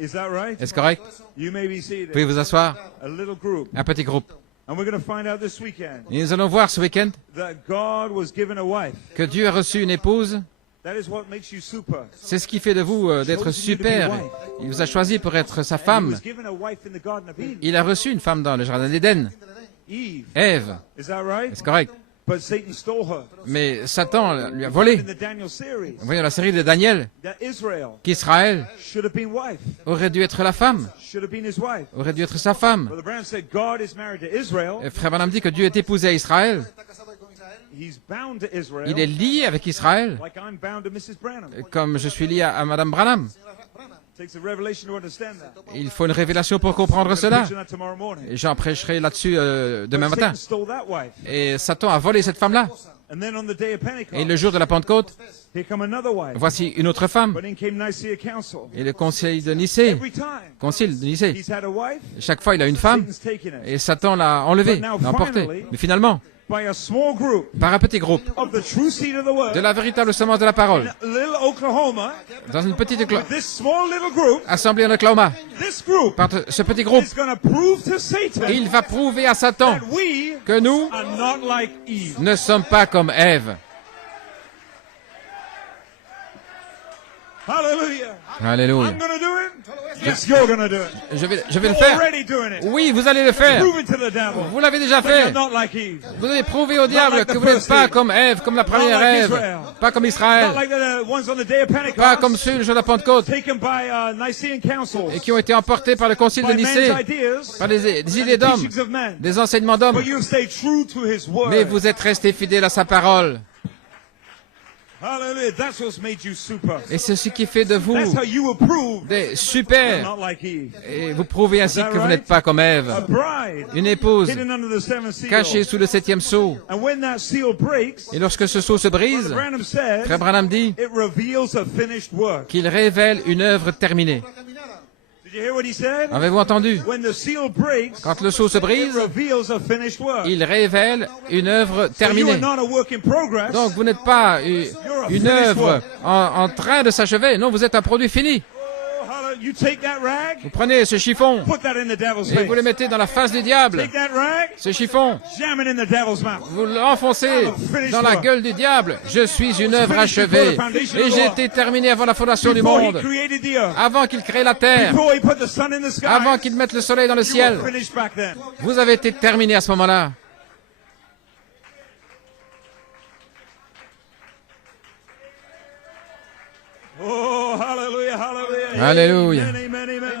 Is that right? Est-ce correct? You may be seated. Pouvez vous asseoir? A little group. Un petit groupe. And we're going to find out this weekend Et nous allons voir ce week-end that God was given a wife. que Dieu a reçu une épouse. That is what makes you super. C'est ce qui fait de vous d'être super. Il vous a choisi pour être sa And he femme. was given a wife in the Garden of Eden. Il a reçu une femme dans le jardin d'Éden, Eve. Ève. Is that right? Est-ce correct? But Satan stole her. Mais Satan lui a In volé. the Daniel series, Voyons la série de Daniel, that Israel qu'Israël should have been wife, aurait dû être la femme, should have been his wife. aurait dû être sa femme. Brother Branham said God is married to Israel. Et Frère Branham dit que Dieu est épousé à Israël. He's bound to Israel. Il est lié avec Israël, Like I'm bound to Mrs. Branham. comme je suis lié à Madame Branham. Takes a revelation to understand that. Il faut une révélation pour comprendre I'm cela. preaching that tomorrow morning. Et j'en prêcherai là-dessus demain But matin. Satan stole that wife. Et Satan a volé cette femme-là. And then on the day of Pentecost, Et le jour de la Pentecôte, here come another wife. voici une autre femme. But in came Nicaea Council. Et le conseil de Nicée, Every time concile de Nicée, he's had a wife, chaque fois il a une femme Satan's taken it. et Satan l'a enlevée, l'a emportée. Mais finalement, By a small group par un petit groupe of the true seed of the word, de la véritable semence de la parole, in little Oklahoma, dans une petite this small little group, assemblée en Oklahoma, this group par ce petit groupe, is going to prove to Satan il va prouver à Satan that we que nous are not like Eve. ne sommes pas comme Ève. Hallelujah. Alléluia. I'm going to do it. Yes, you're going to do it. Je vais le You're faire. already doing it. Oui, vous allez le faire. Prove it to the devil. Vous l'avez déjà That you're fait. not like Eve. Vous allez prouver au diable que vous n'êtes pas comme Ève, comme la première Ève, pas comme Not Israël, like the ones on the day of pas comme Pentecost, ceux le jour de la Pentecôte taken by Nicene councils, et qui ont été emportés par le concile de by Nicée, man's ideas, par des idées and d'hommes, teachings of men. des enseignements d'hommes. But you've stayed true to His word. Mais vous êtes restés fidèles à sa parole. Hallelujah. That's what's made you super. Et c'est ce qui fait de vous That's how you will prove des you're super. not like Eve. Et vous prouvez ainsi que vous n'êtes pas comme A Ève. bride Une épouse hidden under the seventh seal. cachée sous le 7e sceau. And when that seal breaks, Et lorsque ce sceau se brise, Brother Branham said, Frère Branham dit it reveals a finished work. qu'il révèle une œuvre terminée. Did you hear what he said? Avez-vous entendu? When the seal breaks, Quand le sceau se it brise, reveals a finished work. il révèle une œuvre So you are terminée. not a work in progress. Donc vous n'êtes pas une œuvre en train de s'achever. Non, vous êtes un produit fini. Oh, hallelujah. You take that rag, Vous prenez ce chiffon put that in the devil's et vous le face. mettez dans la face du diable. Take that rag, Ce chiffon, jam it in the devil's mouth. vous l'enfoncez dans la gueule du diable. Je suis une œuvre achevée et j'ai été terminé avant la fondation du Before he monde, created the earth, avant qu'il crée la terre, before he put the sun in the sky, avant qu'il mette le soleil dans le you ciel. were finished back then. Vous avez été terminé à ce moment-là. Oh, hallelujah, hallelujah. Alléluia. Amen, amen, amen.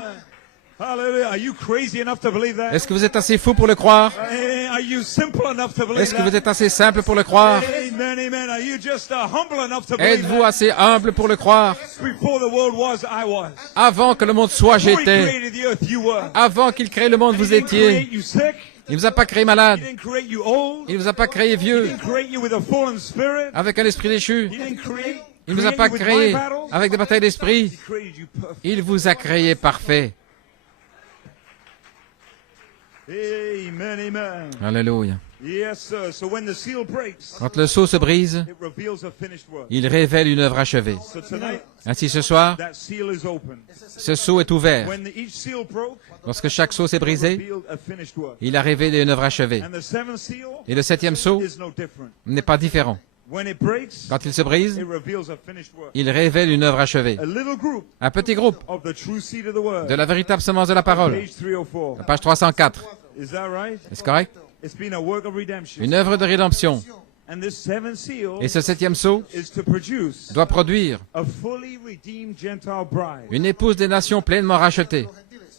Hallelujah. Are you crazy enough to believe that? Est-ce que vous êtes assez fou pour le croire? Are you simple enough to believe Est-ce que vous that? êtes assez simple pour le croire? Amen, amen. Are you just humble enough to believe Êtes-vous that? assez humble pour le croire? Before the world was, I was. Avant que le monde soit, Before he j'étais. created the earth, you were. Avant qu'il crée le monde, vous He didn't étiez. create you sick. Il ne vous a pas créé He malade. didn't create you old. Il ne vous a pas créé He vieux, didn't create you with a fallen spirit. avec un esprit déchu. He didn't create Il ne vous a pas you with créé mind battles. avec des batailles d'esprit. He created you perfect. Il vous a créé parfait. Amen, amen. Alléluia. Yes, sir. So when the seal breaks, Quand le sceau se brise, it reveals a finished work. il révèle une œuvre achevée. So tonight, Ainsi ce soir, that seal is open. ce sceau est ouvert. When each seal broke, Lorsque chaque sceau s'est it brisé, revealed a finished work. il a révélé une œuvre achevée. And the seventh seal Et le septième sceau is no different. n'est pas différent. When it breaks, Quand il se brise, it reveals a finished work. il révèle une œuvre achevée. A little group Un petit groupe of the true seed of the word. de la véritable semence de la parole. Page 304. Page 304. Is that right? Est-ce correct? It's been a work of redemption. Une œuvre de rédemption. And this seventh seal Et ce septième sceau is to produce doit produire a fully redeemed Gentile bride. une épouse des nations pleinement rachetée.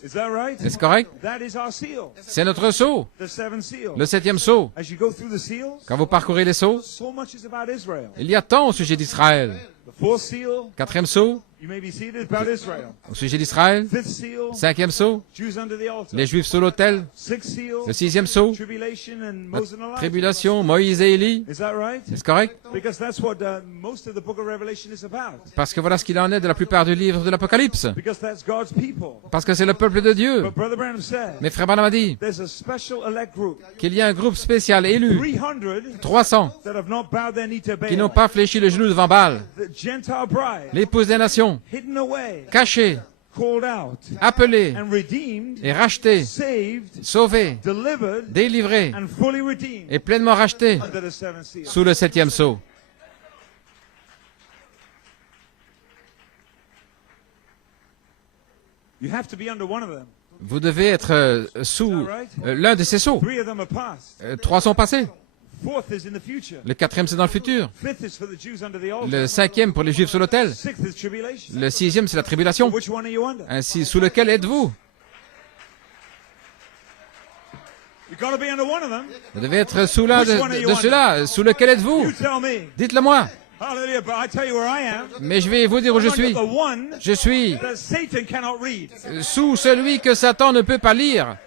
Is that right? Est-ce correct? That is our seal. C'est notre sceau, The seventh seal. le septième sceau. As you go through the seals, Quand vous parcourez les sceaux, so much is about Israel. il y a tant au sujet d'Israël. The fourth seal, Quatrième sceau, you may be seated, about Israel. au sujet d'Israël. Fifth seal, Cinquième sceau, Jews under the altar. les Juifs sous l'autel. Sixth seal, Le sixième sceau, tribulation and la Moses and Elijah. tribulation, Moïse et Élie. Is that right? Est-ce correct? Because that's what most of the book of Revelation is about. Parce que voilà ce qu'il en est de la plupart du livre de l'Apocalypse. Because that's God's people. Parce que c'est le peuple de Dieu. But Brother Branham said, Mais Frère Branham a dit there's a special elect group, qu'il y a un groupe spécial élu, 300 300, that have not bowed their knee to qui n'ont Baal. pas fléchi le genou devant Baal. The Gentile bride, L'épouse des nations, hidden away, cachée, called out, appelée and redeemed, et rachetée, saved, sauvée, delivered, délivrée and fully redeemed et pleinement rachetée under the seventh seal. sous le septième sceau. You have to be under one of them. Vous devez être sous l'un de ces sceaux. 3 of them are past. 3 sont passés. Fourth is in the future. Le quatrième, c'est dans le futur. Fifth is for the Jews under the altar. Le cinquième, pour les Juifs sous l'autel. Sixth is tribulation. Le sixième, c'est la tribulation. Which one are you under? Ainsi, sous lequel êtes-vous? You got to be under one of them. Vous devez être sous l'un de ceux-là. Sous lequel êtes-vous? You tell me. Dites-le moi. Hallelujah. But I tell you where I am. Mais je vais vous dire où je I'm under suis. the one Je suis that Satan cannot read. sous celui que Satan ne peut pas lire.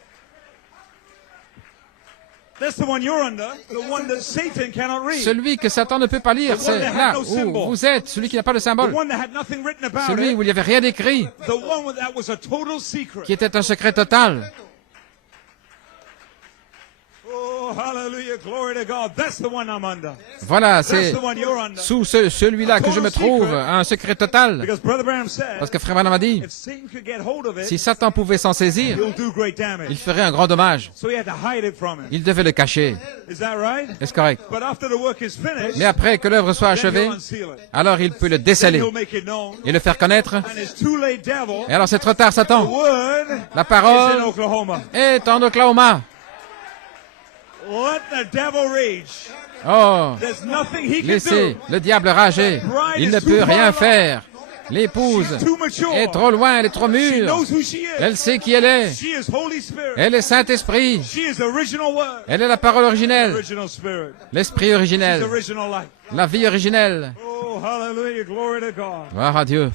That's the one you're under. The one that Satan cannot read. Celui que Satan ne peut pas lire, c'est là où vous êtes, celui qui n'a pas de The symbole. one that had nothing written about Celui it. où il n'y avait rien d'écrit, The one that was a total secret. qui était un secret total. Oh, hallelujah. Glory to God. That's the one I'm under. Voilà, That's c'est the one you're under. sous celui-là que je me trouve, un secret total. Because Brother Branham said, Parce que Frère Branham a dit, if Satan could get hold of si it, Satan pouvait s'en saisir, he'll do great il damage. ferait un grand dommage. So he had to hide it from him. Il devait le cacher. Is that right? Est-ce correct? But after the work is finished, Mais après que l'œuvre soit then achevée, he'll unseal it. alors il peut le Then déceler he'll make it known. et le faire connaître. And it's too late, devil. Et alors c'est trop tard, The Satan. word La is in parole Oklahoma. est en Oklahoma. Let the devil rage. Oh, There's nothing he can laissez do. le diable rager. Il ne peut rien faire. L'épouse She's too mature. est trop loin, elle est trop She mure. knows who she is. Elle sait qui elle est. She is Holy Spirit. Elle est Saint-Esprit. She is the original word. Elle est la parole originelle, Original spirit. l'esprit She's originel, original life. la vie originelle. Oh, hallelujah. Glory to God. Gloire à Dieu.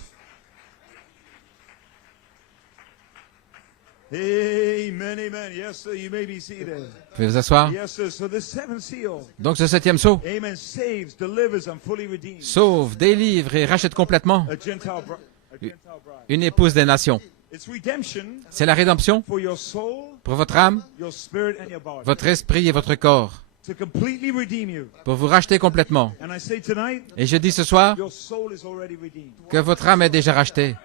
Amen, amen. Yes, sir. You may be seated. Vous pouvez vous asseoir. Yes, sir. So this seventh seal, Donc ce septième sceau amen, saves, delivers, and fully redeems sauve, délivre et rachète complètement a Gentile bride. une épouse des nations. It's redemption C'est la rédemption for your soul, pour votre âme, your spirit, and your body. votre esprit et votre corps, To completely redeem you. pour vous racheter complètement. And I say tonight, Et je dis ce soir your soul is already redeemed. que votre âme est déjà rachetée.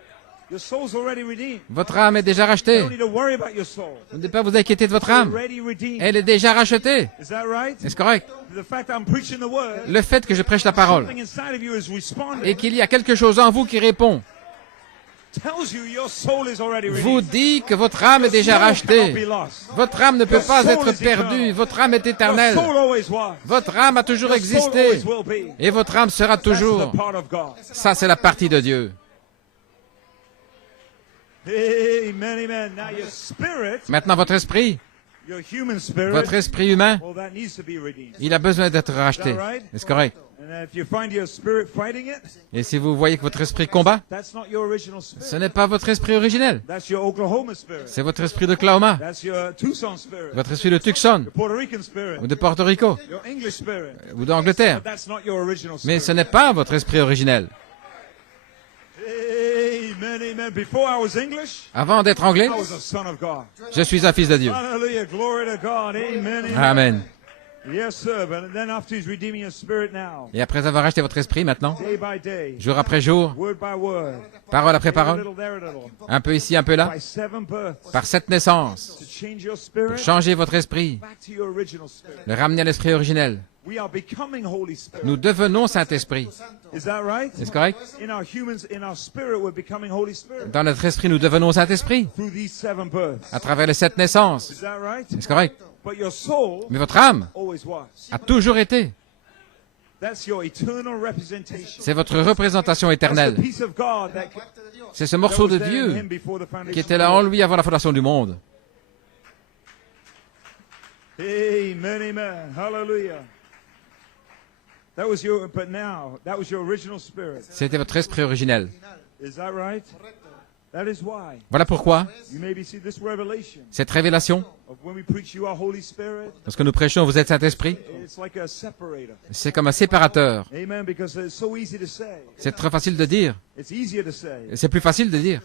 Your soul's already redeemed. Votre âme est déjà You rachetée. don't need to worry about your soul. Vous ne devez pas vous inquiéter de votre It's âme. already redeemed. Elle est déjà rachetée. Is that right? Est-ce correct? The fact I'm preaching the word, Le fait que je prêche la parole something inside of you is responding. et qu'il y a quelque chose en vous qui répond, Tells you your soul is already vous redeemed. dit que votre âme est déjà Your soul cannot be rachetée. lost. Votre âme ne peut Your pas soul être is perdue. eternal. Votre âme est Your éternelle. soul always was. Votre âme a toujours Your soul existé. always will be. Et votre âme sera That's the toujours. part of God. Ça, c'est la partie de Dieu. Amen, amen. Now your spirit, Maintenant, votre esprit, your human spirit, votre esprit humain, well, that needs to be redeemed. il a besoin d'être racheté. Est-ce correct? And if you find your spirit fighting it, Et si vous voyez que votre esprit combat, that's not your original ce spirit. n'est pas votre esprit originel. That's your Oklahoma spirit. C'est votre esprit d'Oklahoma, That's your Tucson spirit. votre esprit de Tucson, Your Puerto Rican spirit. ou de Porto Rico, Your English spirit. ou d'Angleterre. But that's not your original Mais spirit. ce n'est pas votre esprit originel. Amen, Amen, amen. Before I was English, Avant d'être anglais, I was a son of God. je suis un fils de Dieu. Hallelujah. Glory to God. Amen, amen. Amen. Yes, sir. But then after he's redeeming your spirit now, Et après avoir acheté votre esprit maintenant, day by day, jour après jour, word by word, parole après there a parole, little, there a little, un peu ici, un peu là, by 7 births, par 7 naissances, to change your pour spirit changer votre esprit, back to your original spirit. le ramener à l'esprit originel. We are becoming Holy Spirit. Nous devenons Saint-Esprit. Is that right? Est-ce correct? In our humans, in our spirit, we're becoming Holy Spirit Dans notre esprit, nous devenons Saint-Esprit through these 7 births. à travers les 7 naissances. Is that right? Est-ce correct? But your soul Mais votre âme always was. a toujours été. That's your eternal representation. C'est votre représentation That's the éternelle. piece of God that C'est ce morceau was de there in Dieu him before the foundation qui était of là the en world. lui avant la fondation du monde. Amen, amen. Hallelujah. That was your, but now, that was your original spirit. C'était votre esprit originel. Is that right? That is why Voilà pourquoi you maybe see this revelation cette révélation, of when we preach you are Holy Spirit, lorsque nous prêchons, vous êtes Saint-Esprit, it's like a separator. c'est comme un séparateur. Amen, because it's so easy to say. C'est très facile de dire. It's easier to say, C'est plus facile de dire,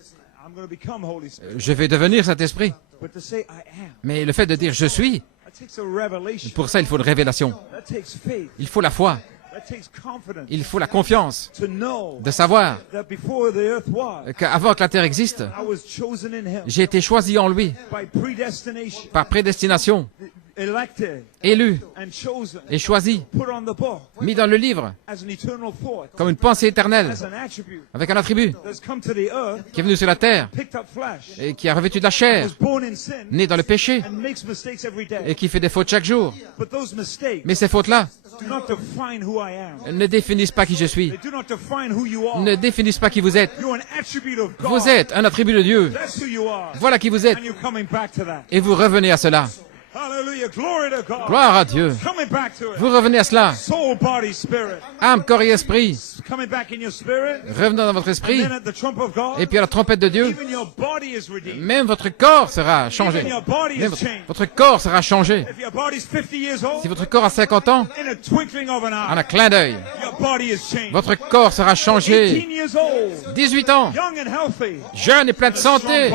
I'm going to become Holy Spirit. je vais devenir Saint-Esprit. But to say I am, Mais le fait de dire je suis, that takes a revelation. pour ça il faut une révélation. That takes faith. Il faut la foi. That takes confidence. Il faut la confiance To know de savoir that before the earth was, qu'avant que la terre existe, I was chosen in Him j'ai été choisi en lui, by predestination, par prédestination, elected élu and chosen, et choisi, put on the book mis dans le livre, as an eternal thought, comme une pensée éternelle, as an attribute avec un attribut, that's come to the earth, qui est venu sur la terre picked up flesh, et qui a revêtu de la chair, was born in sin, né dans le péché and makes mistakes every day. et qui fait des fautes chaque jour. But those mistakes Mais ces fautes-là do not define who I am. ne définissent pas qui je suis, They do not define who you are. ne définissent pas qui vous êtes. You're an attribute of God. Vous êtes un attribut de Dieu. That's who you are. Voilà qui vous êtes. And you're coming back to that. Et vous revenez à cela. Hallelujah. Glory to God. Gloire à Dieu. Coming back to it. Vous revenez à cela. Soul, body, spirit. Âme, corps et esprit. Coming back in your spirit. Revenant dans votre And esprit. then at the trump of God. Et puis à la trompette de Dieu, Even your body is redeemed. même votre corps sera changé. Even your body Même is changed. votre corps sera changé. If your body's 50 years old, Si votre corps a 50 ans, in a twinkling of an en eye, un clin d'œil, your body is changed. votre corps sera 18 changé. years old, 18 ans, young and healthy, jeune et plein de santé,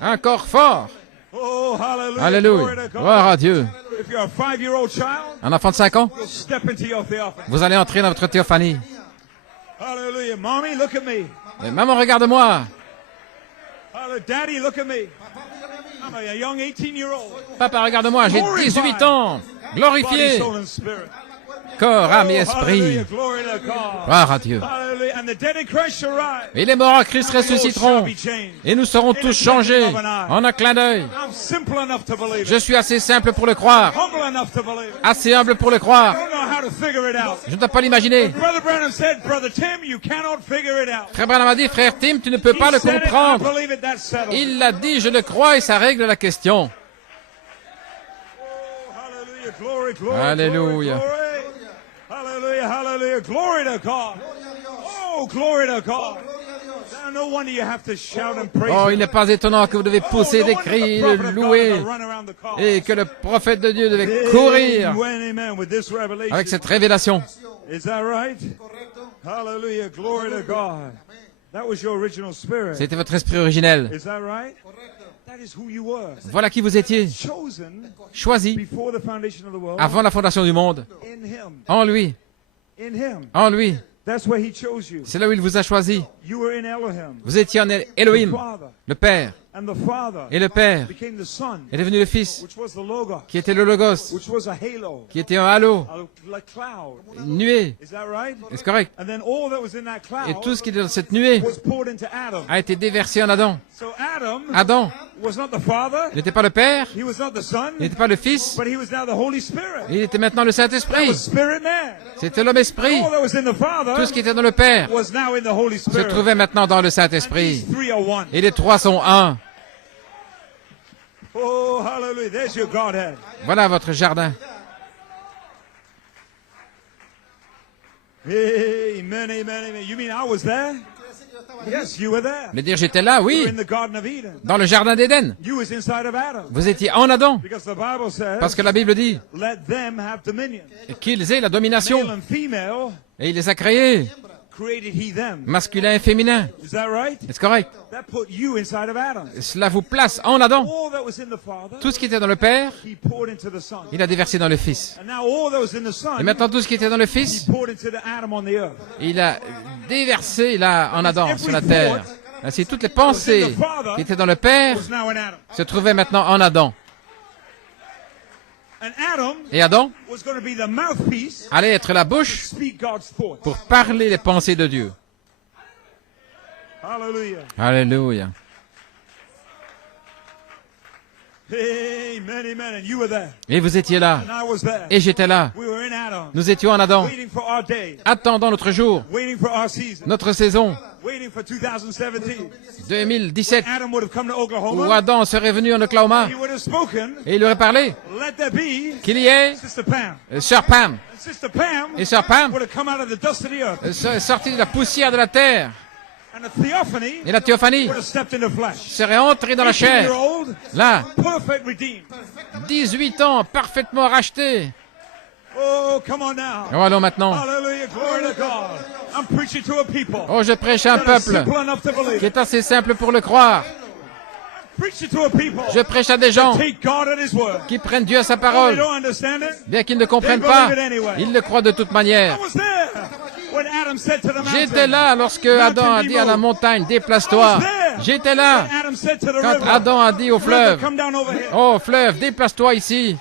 un corps fort. oh, hallelujah. Alléluia. Glory to God. Gloire à Dieu. If you're a 5-year-old child, Un enfant de 5 ans, you'll step into your theophany. vous allez entrer dans votre théophanie. Hallelujah. Mommy, look at me. Et maman, regarde-moi. Hallelujah. Daddy, look at me. I'm a young 18-year-old. Papa, regarde-moi, j'ai 18 ans. Body, Glorifié. soul, and spirit. Corps, âme et Oh, esprit. hallelujah. Glory to God. Gloire à Dieu. Hallelujah. And the dead in Christ shall rise. Et les morts en Christ ressusciteront. Et nous serons tous changés en un clin d'œil. I'm simple enough to believe Je it. suis assez simple pour le croire. Humble enough to believe it. Assez humble pour le croire. I don't know how to figure it out. Je ne dois pas l'imaginer. Brother Branham said, Brother Tim, you cannot figure it out. Frère Branham a dit, frère Tim, tu ne peux pas He le said it, I comprendre. believe it, that's settled. Il l'a dit, je le crois et ça règle la question. Oh, hallelujah. Glory, glory, Alléluia. glory, glory. Hallelujah, hallelujah. Glory to God. Oh, glory to God. Now, no wonder you have to shout and praise Oh, il him. n'est pas étonnant que vous devez Oh, pousser no des wonder cris, the le prophet of God had louer, to run around the car. et que le prophète de Dieu devait courir Amen, amen, with this revelation. avec cette révélation. Is that right? Hallelujah, glory to God. That was your original spirit. C'était votre esprit originel. Is that right? That is who you were. Voilà qui vous étiez, Chosen choisi before the foundation of the world. avant la fondation du monde, In him. en lui, In him. en lui. That's where he chose you. C'est là où il vous a choisi. You were in Elohim. Vous étiez en The Elohim, Father. le Père, And the Father et le Père became the Son, est devenu le Fils, which was the Logos, qui était le Logos, which was a halo, qui était un halo, a cloud. une nuée. Is that right? Est-ce correct? And then all that was in that Et cloud tout ce qui était dans cette nuée was poured into Adam. a été déversé en Adam. So Adam Adam was not the Father, n'était pas le Père, he was not the Son, n'était pas le Fils, but he was now the Holy Spirit. il était maintenant le That Saint-Esprit. was Spirit Man. C'était l'homme esprit. All that was in the Tout Father ce qui était dans le Père was now in the Holy se Spirit. trouvait maintenant dans le And Saint-Esprit. these three are one. Et les trois sont un. Oh, hallelujah. There's your Godhead. Voilà votre jardin. Amen, amen, amen. You mean I was there? Yes, you were there. Mais dire j'étais là, You were oui, in the Garden of Eden. dans le jardin d'Éden. You was inside of Adam. Vous étiez en Adam. Because the Bible says, Parce que la Bible dit let them have dominion. qu'ils aient la Male domination. and female Et il les a créés, masculin et féminin. Est-ce correct? Cela vous place en Adam. Tout ce qui était dans le Père, il a déversé dans le Fils. Et maintenant, tout ce qui était dans le Fils, il a déversé là en Adam, sur la terre. Ainsi, toutes les pensées qui étaient dans le Père se trouvaient maintenant en Adam. Et Adam allait être la bouche pour parler les pensées de Dieu. Alléluia. Et vous étiez là. Et j'étais là. Nous étions en Adam, attendant notre jour, notre saison, 2017, où Adam serait venu en Oklahoma, et il aurait parlé qu'il y ait Sœur Pam. Et Sœur Pam serait sortie de la poussière de la terre. Et la théophanie serait entrée dans la chair. Là, 18 ans, parfaitement racheté. Oh, allons maintenant. Oh, je prêche à un peuple qui est assez simple pour le croire. Je prêche à des gens qui prennent Dieu à sa parole. Bien qu'ils ne comprennent pas, ils le croient de toute manière. J'étais là lorsque Adam a dit à la montagne, déplace-toi. J'étais là quand Adam a dit au fleuve, oh fleuve, déplace-toi ici.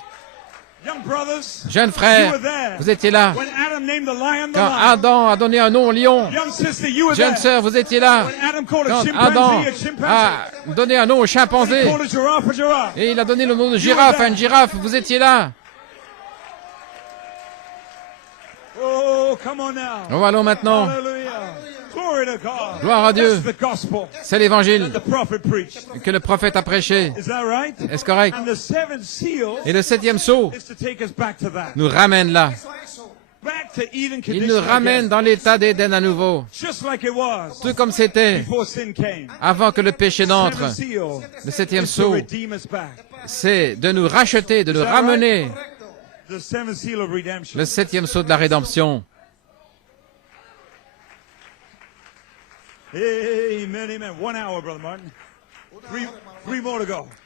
Jeunes frères, vous étiez là quand Adam a donné un nom au lion. Jeunes sœurs, vous étiez là quand Adam a donné un nom au chimpanzé. Et il a donné le nom de girafe à une girafe. Vous étiez là. Oh, allons maintenant. Gloire à Dieu. C'est l'évangile que le prophète a prêché. Est-ce correct? Et le 7e sceau nous ramène là. Il nous ramène dans l'état d'Éden à nouveau. Tout comme c'était avant que le péché n'entre. Le 7e sceau, c'est de nous racheter, de nous ramener. Le 7e sceau de la rédemption.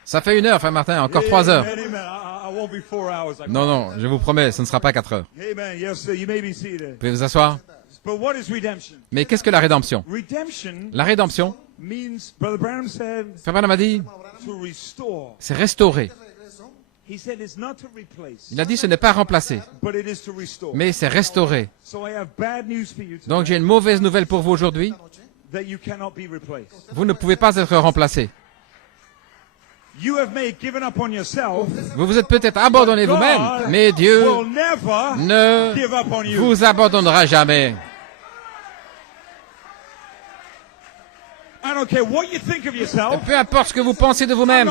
Ça fait 1 heure, frère Martin, encore 3 heures. Non, non, je vous promets, ce ne sera pas 4 heures. Vous pouvez vous asseoir. Mais qu'est-ce que la rédemption? La rédemption, frère Branham a dit, c'est restaurer. Il a dit ce n'est pas remplacer, mais c'est restaurer. Donc j'ai une mauvaise nouvelle pour vous aujourd'hui. Vous ne pouvez pas être remplacé. Vous vous êtes peut-être abandonné vous-même, mais Dieu ne vous abandonnera jamais. Peu importe ce que vous pensez de vous-même,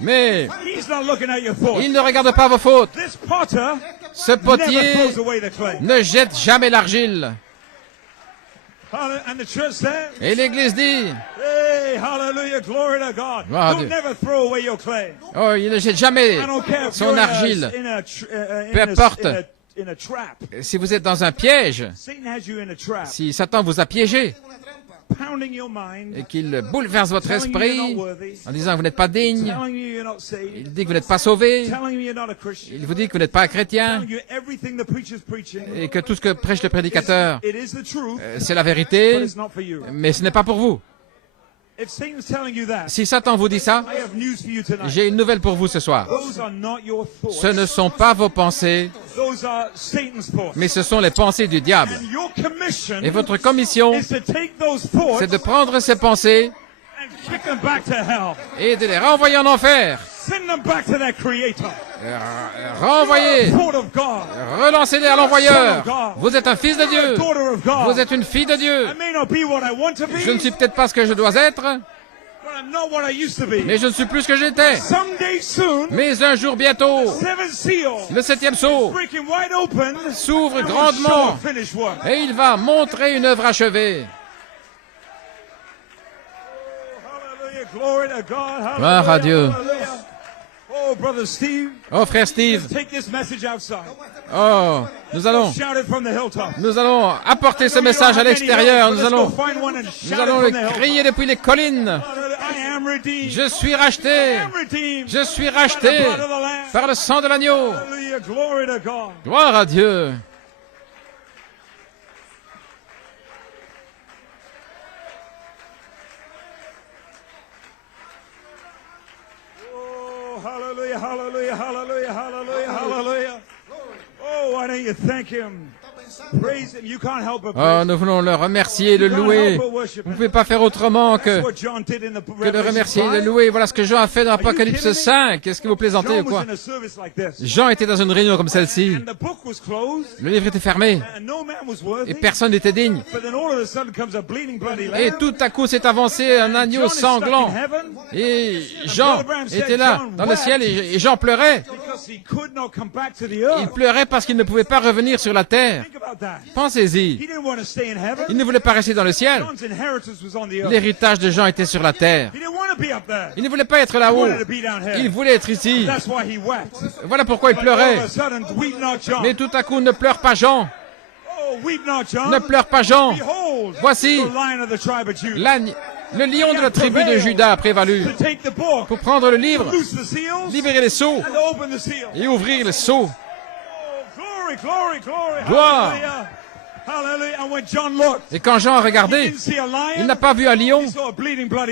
mais il ne regarde pas vos fautes. Ce potier ne jette jamais l'argile. Et l'Église dit, gloire à Dieu. Oh, il ne jette jamais son argile. Peu importe si vous êtes dans un piège, si Satan vous a piégé, et qu'il bouleverse votre esprit en disant que vous n'êtes pas digne, il dit que vous n'êtes pas sauvé, il vous dit que vous n'êtes pas un chrétien, et que tout ce que prêche le prédicateur, c'est la vérité, mais ce n'est pas pour vous. Si Satan vous dit ça, j'ai une nouvelle pour vous ce soir. Ce ne sont pas vos pensées, mais ce sont les pensées du diable. Et votre commission, c'est de prendre ces pensées et de les renvoyer en enfer. Renvoyez, relancez-les à l'envoyeur. Vous êtes un fils de Dieu. Vous êtes une fille de Dieu. Je ne suis peut-être pas ce que je dois être, mais je ne suis plus ce que j'étais. Mais un jour bientôt, le 7e sceau s'ouvre grandement et il va montrer une œuvre achevée. Gloire à Dieu. Oh, brother Steve. Oh, frère Steve. Take this message outside. Oh, nous allons Shout it from the hilltop. apporter ce message à l'extérieur. Nous allons le crier depuis les collines. Je suis racheté. Je suis racheté par le sang de l'agneau. Gloire à Dieu. Hallelujah, hallelujah, hallelujah, hallelujah, hallelujah. Oh, why don't you thank him? Praise him. You can't help but praise Oh, nous voulons le remercier et le louer. Vous ne pouvez pas faire autrement que de remercier et de louer. Voilà ce que Jean a fait dans Apocalypse 5. Est-ce que vous plaisantez ou quoi? Jean était dans une réunion comme celle-ci. Le livre était fermé et personne n'était digne. Et tout à coup s'est avancé un agneau sanglant. Et Jean était là, dans le ciel, et Jean pleurait. Il pleurait parce qu'il ne pouvait pas revenir sur la terre. Pensez-y. Il ne voulait pas rester dans le ciel. L'héritage de Jean était sur la terre. Il ne voulait pas être là-haut. Il voulait être ici. Voilà pourquoi il pleurait. Mais tout à coup, ne pleure pas Jean. Ne pleure pas Jean. Voici le lion de la tribu de Juda a prévalu pour prendre le livre, libérer les sceaux et ouvrir les sceaux. Gloire. Et quand Jean a regardé, il n'a pas vu un lion,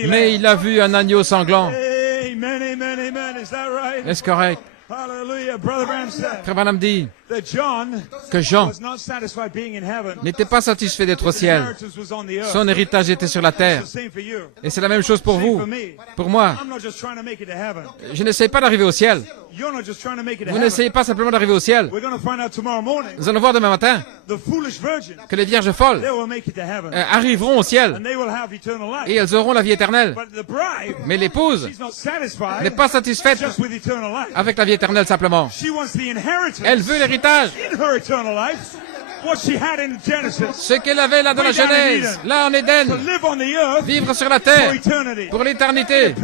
mais il a vu un agneau sanglant. Est-ce correct? Frère Branham dit que Jean n'était pas satisfait d'être au ciel. Son héritage était sur la terre. Et c'est la même chose pour vous, pour moi. Je n'essaie pas d'arriver au ciel. Vous n'essayez pas simplement d'arriver au ciel. Nous allons voir demain matin que les vierges folles arriveront au ciel et elles auront la vie éternelle. Mais l'épouse n'est pas satisfaite avec la vie éternelle simplement. Elle veut l'héritage. Ce qu'elle avait là dans la Genèse, là en Éden, vivre sur la terre pour l'éternité,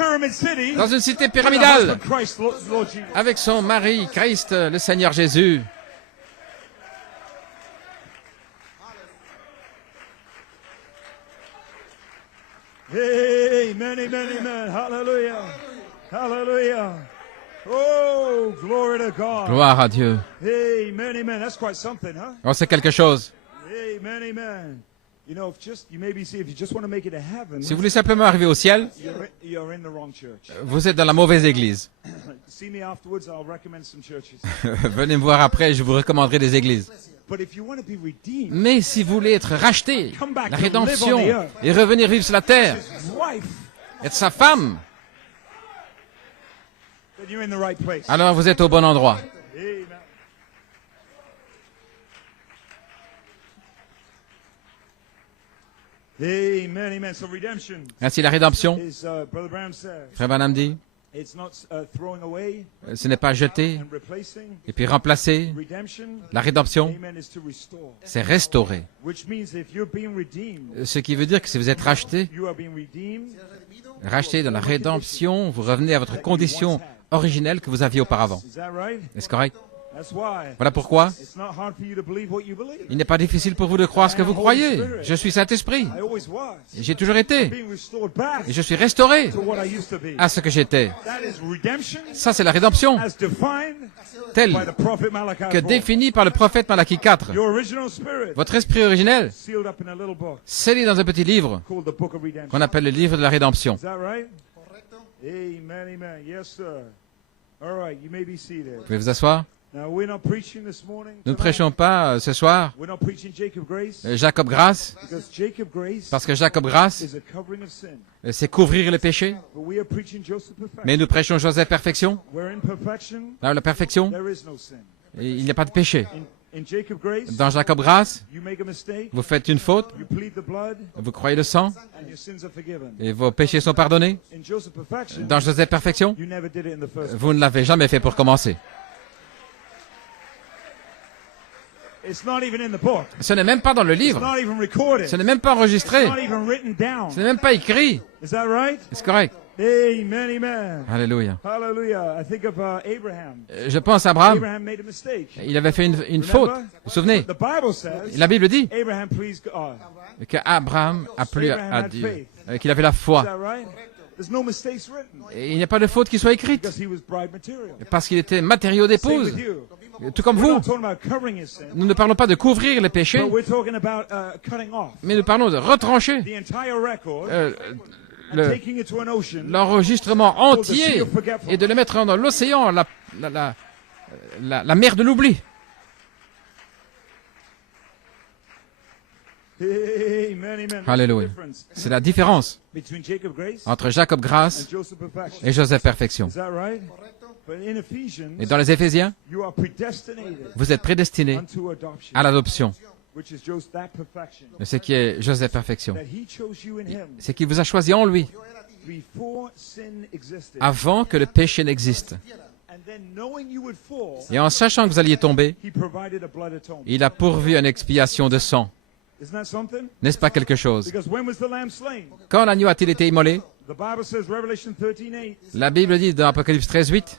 dans une cité pyramidale, avec son mari, Christ, le Seigneur Jésus. Amen, amen, amen. Hallelujah. Hallelujah. Oh, glory to God. Gloire à Dieu. Amen, amen. That's quite something, huh? Oh, c'est quelque chose. Amen, amen. You know, if you just want to make it to heaven, si vous voulez simplement arriver au ciel, you're in the wrong church. Vous êtes dans la mauvaise église. See me afterwards, I'll recommend some churches. Venez me voir après, je vous recommanderai des églises. But if you want to be redeemed, mais si vous voulez être racheté, la rédemption, et revenir vivre sur la terre, être sa femme, alors vous êtes au bon endroit. Amen, amen. So redemption. Ainsi la rédemption, Frère Branham dit, ce n'est pas jeter et puis remplacer. La rédemption, c'est restaurer. Ce qui veut dire que si vous êtes racheté dans la rédemption, vous revenez à votre condition originelle que vous aviez auparavant. Est-ce correct? Voilà pourquoi il n'est pas difficile pour vous de croire ce que vous croyez. Je suis Saint-Esprit. J'ai toujours été. Et je suis restauré à ce que j'étais. Ça, c'est la rédemption, telle que définie par le prophète Malachie 4. Votre esprit originel, scellé dans un petit livre qu'on appelle le livre de la rédemption. Vous pouvez vous asseoir? Nous ne prêchons pas ce soir Jacob Grâce, parce que Jacob Grâce, c'est couvrir le péché. Mais nous prêchons Joseph Perfection. Dans la perfection, il n'y a pas de péché. Dans Jacob Grâce, vous faites une faute, vous croyez le sang, et vos péchés sont pardonnés. Dans Joseph Perfection, vous ne l'avez jamais fait pour commencer. Ce n'est même pas dans le livre. Ce n'est même pas enregistré. Ce n'est même pas écrit. C'est correct. Amen, amen. Alléluia. Hallelujah. I think of Abraham. Je pense à Abraham. Abraham made a mistake. Il avait fait une faute. Vous vous souvenez? The Bible says La Bible dit Abraham pleased God. qu'Abraham a plu à Dieu, qu'il avait la Is foi. that right? There's no mistakes written Et il n'y a pas de faute qui soit écrite, because he was bride material. parce qu'il était matériau Same d'épouse. with you. Tout comme We're vous, not talking about covering his sin, nous ne parlons pas de couvrir les péchés, but we're talking about cutting off mais nous parlons de retrancher the entire record and le- taking it to an ocean. l'enregistrement entier et de le mettre dans l'océan, la mer de l'oubli. Amen, amen. Alléluia. That's the difference C'est la différence between Jacob Grace entre Jacob Grâce and Joseph Perfection. et Joseph Perfection. Is that right? But in Ephesians, Et dans les Éphésiens, you are predestinated vous êtes prédestinés unto adoption, à l'adoption. which is just that perfection Ce qui est Joseph Perfection, that he chose you in him c'est qu'il vous a choisi en lui, before sin existed. avant que le péché n'existe. And then knowing you would fall, Et en sachant que vous alliez tomber, he provided a blood atonement. il a pourvu une expiation de sang. Isn't that something? N'est-ce pas quelque chose? Because when was the lamb slain? Quand l'agneau a-t-il été immolé? The Bible says, Revelation 13:8, La Bible dit dans Apocalypse 13:8,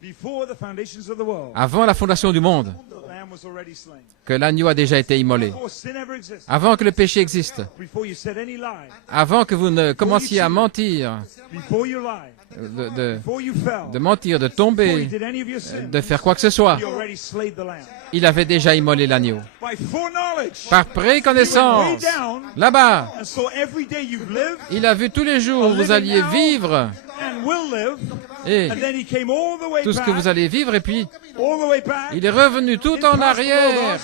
before the foundations of the world, avant la fondation du monde, the lamb was already slain. que l'agneau a déjà été immolé. Before sin ever existed, Avant que le péché existe, before you said any lie, avant que vous ne commenciez à mentir, before you lied, before you fell, de mentir, de before you tomber, did any of your sins, de faire quoi que ce soit, he already slayed the lamb. il avait déjà immolé l'agneau. By foreknowledge, Par he went way préconnaissance, down là-bas, and saw every day you've lived il a vu tous les jours où vous alliez vivre and will live, et and then he came all the way tout ce que back, vous allez vivre, et puis all the way back, il est revenu tout en arrière,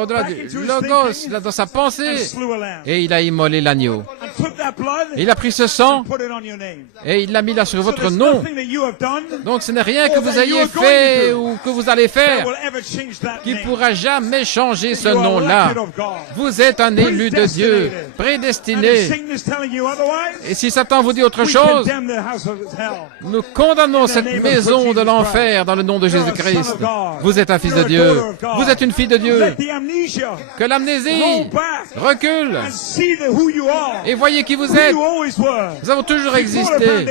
au-delà du Logos, là, dans sa and pensée, slew a lamb, et il a immolé l'agneau. and took that blood, Il a pris ce sang put it on your name. et il l'a mis là sur So votre there's nom. nothing that you have done Donc ce n'est rien que vous ayez fait ou que vous allez that faire will ever change that qui name. pourra jamais changer ce You are nom-là. elected of God. Vous êtes un élu de Dieu, And if prédestiné. Satan is telling you otherwise, Et si Satan vous dit autre we chose, condemn the house of hell. nous condamnons cette maison de l'enfer dans le nom de Jésus-Christ. Vous êtes un fils de Dieu. Vous êtes une fille de Dieu. Let the amnesia Que l'amnésie roll back recule and see who you are, et voyez qui vous who êtes. you always were. Nous avons toujours existé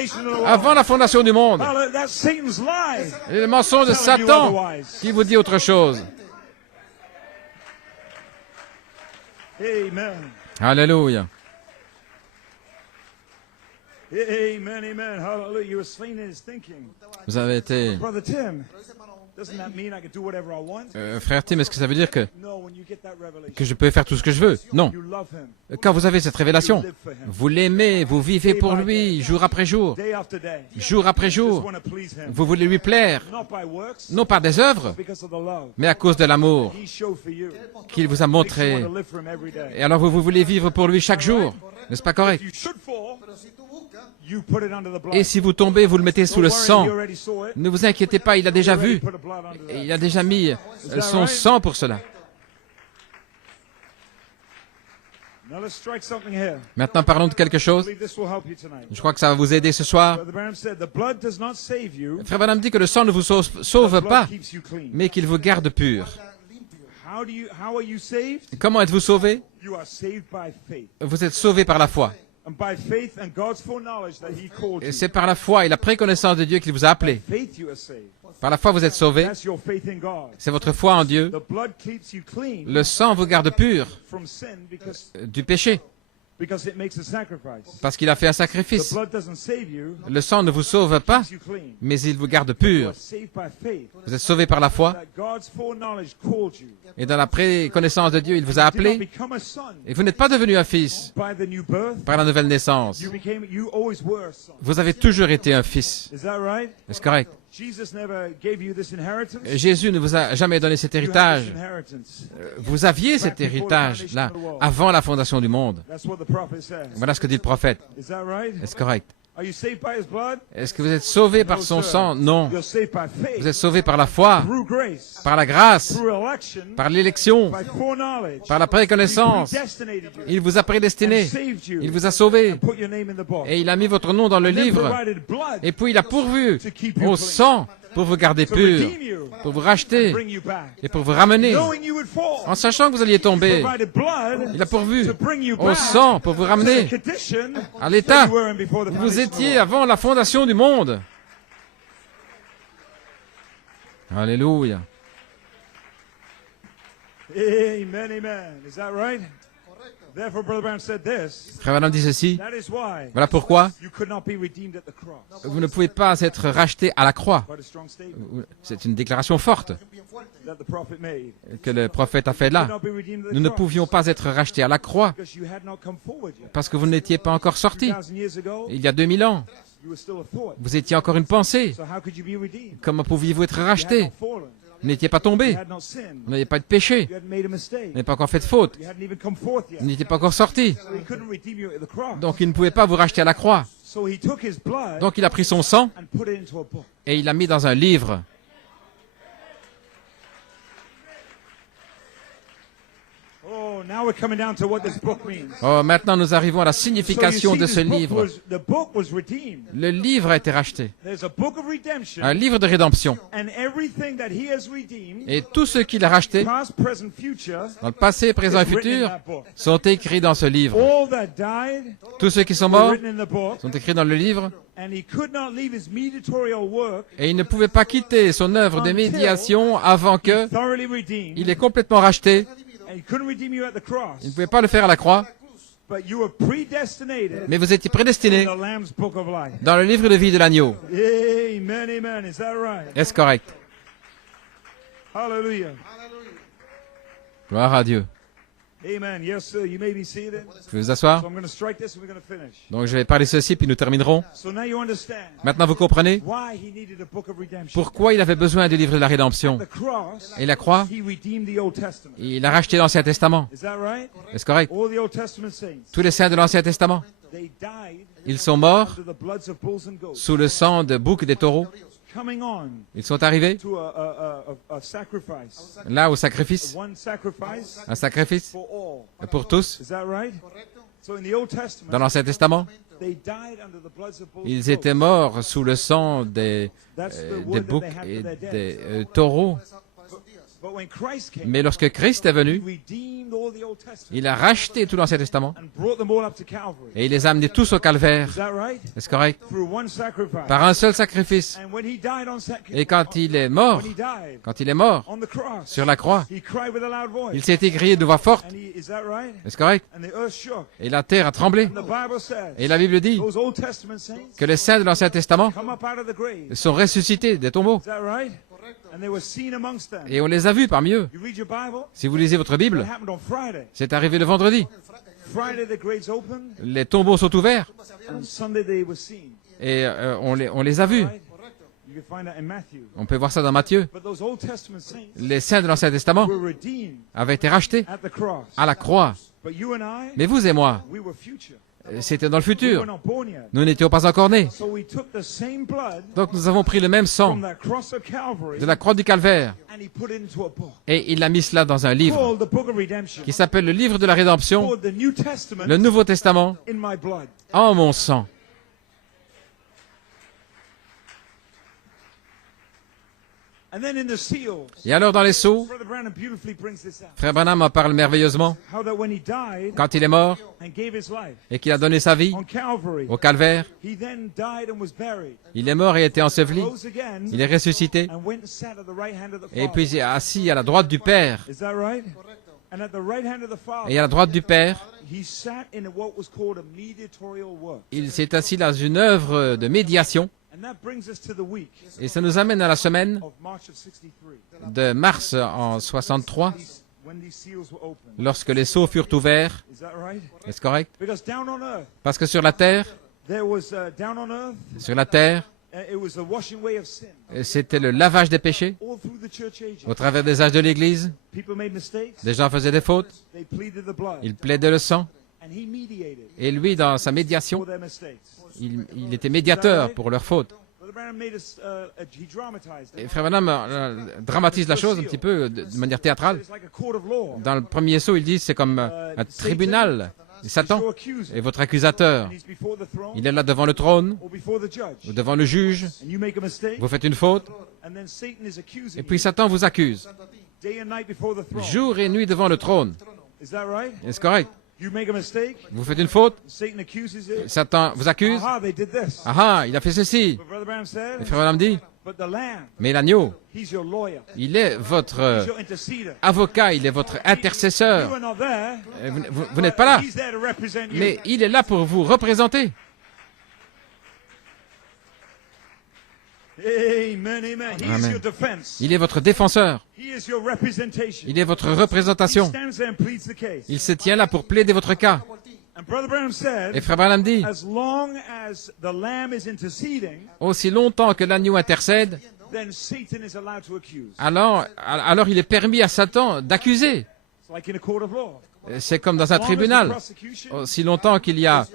avant la fondation du monde. That's Satan's lie. Et le mensonge de Satan qui vous dit autre chose. Amen. Alléluia. Amen, amen. Hallelujah. You were slain in his thinking. Vous avez été... Brother Tim, doesn't that mean I can do whatever I want? frère Tim, est-ce que ça veut dire que No, when you get that revelation, je peux faire tout ce que je veux? Non. you love him Quand vous avez cette révélation, vous l'aimez, vous vivez pour lui, jour après jour. day after day. Jour après Just jour, want to please him. vous voulez lui plaire, Not by works, non par des œuvres, because of the love mais à cause de l'amour he showed for you. qu'il vous a Makes you want montré. to live for him every day. Et alors vous voulez vivre pour lui chaque jour. N'est-ce pas correct? If you should fall, you put it under the blood. Et si vous tombez, vous le mettez sous le Don't worry, sang. he already saw it. Ne vous inquiétez pas, il a déjà He already vu. put the blood under Et that. il a déjà mis son sang pour cela. Now let's strike something here. Maintenant, parlons de quelque I chose. believe this will help you tonight. Je crois que ça va vous aider ce soir. Brother Branham said, the blood does not save you. Frère Branham dit que le sang ne vous sauve The blood pas, keeps you clean. mais qu'il vous garde pur. How are you saved? Comment êtes-vous sauvé? You are saved by faith. Vous êtes sauvé par la foi. And by faith and God's foreknowledge that he called Et you. c'est par la foi et la préconnaissance de Dieu qu'il vous a appelé. Faith you are saved. Par la foi, vous êtes sauvé. That's your faith in God. C'est votre foi en Dieu. The blood keeps you clean Le sang vous garde pur from sin du péché, because it makes a sacrifice. parce qu'il a fait un The sacrifice. blood doesn't save you, Le sang ne vous sauve pas, keeps you clean. mais il vous garde You pur. are saved by faith. Vous êtes sauvé par la foi, That God's foreknowledge called you. et dans la préconnaissance de Dieu, il vous a You did not appelé. become a son Et vous n'êtes pas devenu un fils by the new birth. par la nouvelle naissance. You always were a son. Vous avez toujours été un fils. Is that right? Est-ce correct? Jesus never gave you this inheritance. Jésus ne vous a jamais donné cet You had héritage. this inheritance. Vous aviez cet héritage-là avant la fondation du monde. That's what the prophet says. Voilà ce que dit le prophète. Is that right? Est-ce correct? Are you saved by his blood? Est-ce que vous êtes sauvé par son sang? Non. You're saved by faith. Vous êtes sauvé par la foi, Through grace. par la grâce, Through election. par l'élection, By foreknowledge. par la préconnaissance. He predestinated you. Il vous a And prédestiné. saved you. Il vous a sauvé. And put your name in the book. Et il a mis votre nom dans le And then livre. provided blood Et puis il a pourvu to keep you au clean. sang pour vous garder purs, pour vous racheter et pour vous ramener, en sachant que vous alliez tomber. Il a pourvu au sang pour vous ramener à l'état où vous étiez avant la fondation du monde. Alléluia. Amen, amen. Is that right? Therefore, Brother Branham said this. Frère Branham dit ceci. That is why Voilà pourquoi you could not be redeemed at the cross. vous ne pouvez pas être racheté à la croix. Quite a strong statement C'est une déclaration forte that the prophet made. que le prophète a fait You là. could not be redeemed at the Nous ne cross pouvions pas être rachetés à la croix because you had not come forward yet. parce que vous n'étiez pas encore sortis. 2000 years ago, Il y a 2000 ans, you were still a thought. vous étiez encore une pensée. So how could you be redeemed? Comment pouviez-vous être You had racheté? not fallen. Vous n'étiez pas You tombé. had not sinned. Vous n'aviez pas de péché. You hadn't made a mistake. Vous n'avez pas encore fait de faute. You hadn't even come forth yet. Vous n'étiez pas encore sorti. So he couldn't redeem you at the cross. Donc il ne pouvait pas vous racheter à la croix. So he took his blood Donc il a pris son sang and put it into a book. et il l'a mis dans un livre. Oh, now we're coming down to what this book means. Oh, maintenant nous arrivons à la signification So you de see, ce this book livre. the book was redeemed. Le livre a été racheté. There's a book of redemption, Un livre de rédemption. and everything that he has redeemed, Et tous ceux qu'il a rachetés, past, present, future, dans le passé, présent et is written in futur, that book. sont écrits dans ce livre. All that died Tous ceux qui sont were morts written in the book, sont écrits dans le livre. and he could not leave his mediatorial work Et il ne pouvait pas quitter son œuvre de médiation avant que thoroughly redeemed, il est complètement racheté. and he couldn't redeem you at the cross. Il ne pouvait pas le faire à la croix, But you were predestinated mais vous étiez in prédestinés the Lamb's book of life. dans le livre de vie de l'agneau. Amen, amen. Is that right? Est-ce correct? Hallelujah. Gloire à Dieu. Amen. Yes, sir. You may be seated. Vous pouvez vous asseoir. So I'm going to strike this and we're going to finish. Donc je vais parler ceci, puis nous terminerons. So now you understand Maintenant, vous comprenez why he needed a book of redemption. pourquoi il avait besoin du livre de la At rédemption. the cross, Et la croix, he redeemed the Old Testament. il a racheté l'Ancien Testament. Is that right? Est-ce correct? All the Old Testament saints, Tous les saints de l'Ancien Testament, they died ils sont morts under the bloods of bulls and goats. sous le sang de boucs et des taureaux. Coming on Ils sont arrivés to a sacrifice. là au sacrifice, One sacrifice un sacrifice for all. pour tous. Is that right? So in the Old Dans Testament, l'Ancien Testament, they died under the bloods of bulls and ils étaient goats. morts sous le sang des That's the des word that boucs they had et for their des dead. taureaux. But when Christ came, Mais lorsque Christ est he venu, redeemed all the Old Testament il a racheté tout l'Ancien Testament and brought them all up to Calvary. et il les a amenés tous au calvaire. Is that right? Est-ce correct? Through one sacrifice. Par un seul sacrifice. And when he died on Et quand il est mort, on the cross, sur la croix, he cried with a loud voice. il s'est écrié de voix forte. Is that right? Est-ce correct? And the earth shook. Et la terre a tremblé. And the Bible says Et la Bible dit those Old Testament saints que les saints de l'Ancien Testament come up out of the grave. sont ressuscités des tombeaux. Is that right? And they were seen amongst them. Et on les a vus parmi eux. You read your Bible? Si vous lisez votre It Bible, happened on Friday. c'est arrivé le vendredi. Friday the graves opened, Les tombeaux sont ouverts and Sunday they were seen. et on les a vus. Right? You can find that in Matthew. On peut voir ça dans Matthieu. But those Old Testament saints Les saints de l'Ancien Testament were redeemed avaient été rachetés at the cross. à la croix. But you and I, Mais vous et moi, we were future. c'était dans le We were futur. not born yet. Nous n'étions pas encore nés. So we took the same blood Donc nous avons pris le même sang from that cross of Calvary de la croix du calvaire and he put it into a book et il l'a mis cela dans un livre called the Book of Redemption, qui s'appelle le livre de la rédemption, called the New Testament le Nouveau Testament, in my blood. en mon sang. And then in the seals, Et alors dans les sceaux, Brother Branham beautifully brings this out. Frère Branham en parle merveilleusement, How that when he died quand il est mort and gave his life et qu'il a donné sa vie on Calvary, au calvaire, he then died and was buried, il est mort et a été enseveli, rose again, il est ressuscité and went and sat at the right hand of the et Father. puis il est assis à la droite du Père. Is that right? And at the right hand of the Father, Et à la droite du Père, he sat in what was called a mediatorial work. il s'est assis dans une œuvre de médiation. And that brings us to the week Et ça nous amène à la semaine of March of 63. de mars en 63, When these seals were opened. lorsque les sceaux furent ouverts. Is that right? Est-ce correct? Because down on earth, Parce que sur la terre, there was down on earth, it was the washing away of sin. c'était le lavage des péchés. All through the church ages, Au travers des âges de l'Église, people made mistakes. des gens faisaient des fautes, They pleaded the blood, ils plaidaient le sang, and he mediated et lui, dans sa for médiation, their mistakes. il était médiateur pour leurs fautes. Brother Branham made us, he dramatized Et it. Frère Branham dramatise la chose un petit peu de manière théâtrale. It's like a court of law. Dans le premier sceau, il dit c'est comme un tribunal. Satan est votre accusateur. Il est là devant le trône ou devant le juge. Vous faites une faute et puis Satan vous accuse. Jour et nuit devant le trône. Est-ce correct? Vous faites une faute, Satan vous accuse. Ah, il a fait ceci. Le frère Branham dit, mais l'agneau, il est votre avocat, il est votre intercesseur. Vous n'êtes pas là, mais il est là pour vous représenter. Amen. Il est votre défenseur. Il est votre représentation. Il se tient là pour plaider votre cas. Et frère Branham dit, aussi longtemps que l'agneau intercède, alors il est permis à Satan d'accuser. C'est comme dans un tribunal. Aussi longtemps qu'il y a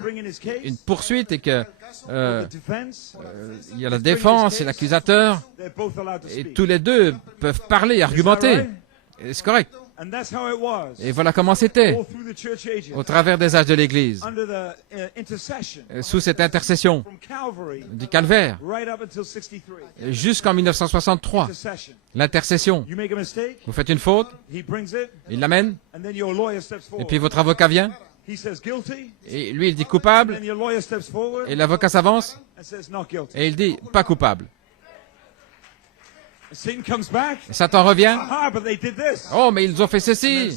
une poursuite et que il y a la défense et l'accusateur, et tous les deux peuvent parler et argumenter. C'est correct. Et voilà comment c'était au travers des âges de l'Église, sous cette intercession du Calvaire, jusqu'en 1963. L'intercession. Vous faites une faute, il l'amène, et puis votre avocat vient, et lui il dit coupable, et l'avocat s'avance, et il dit pas coupable. Satan revient. Oh, mais ils ont fait ceci.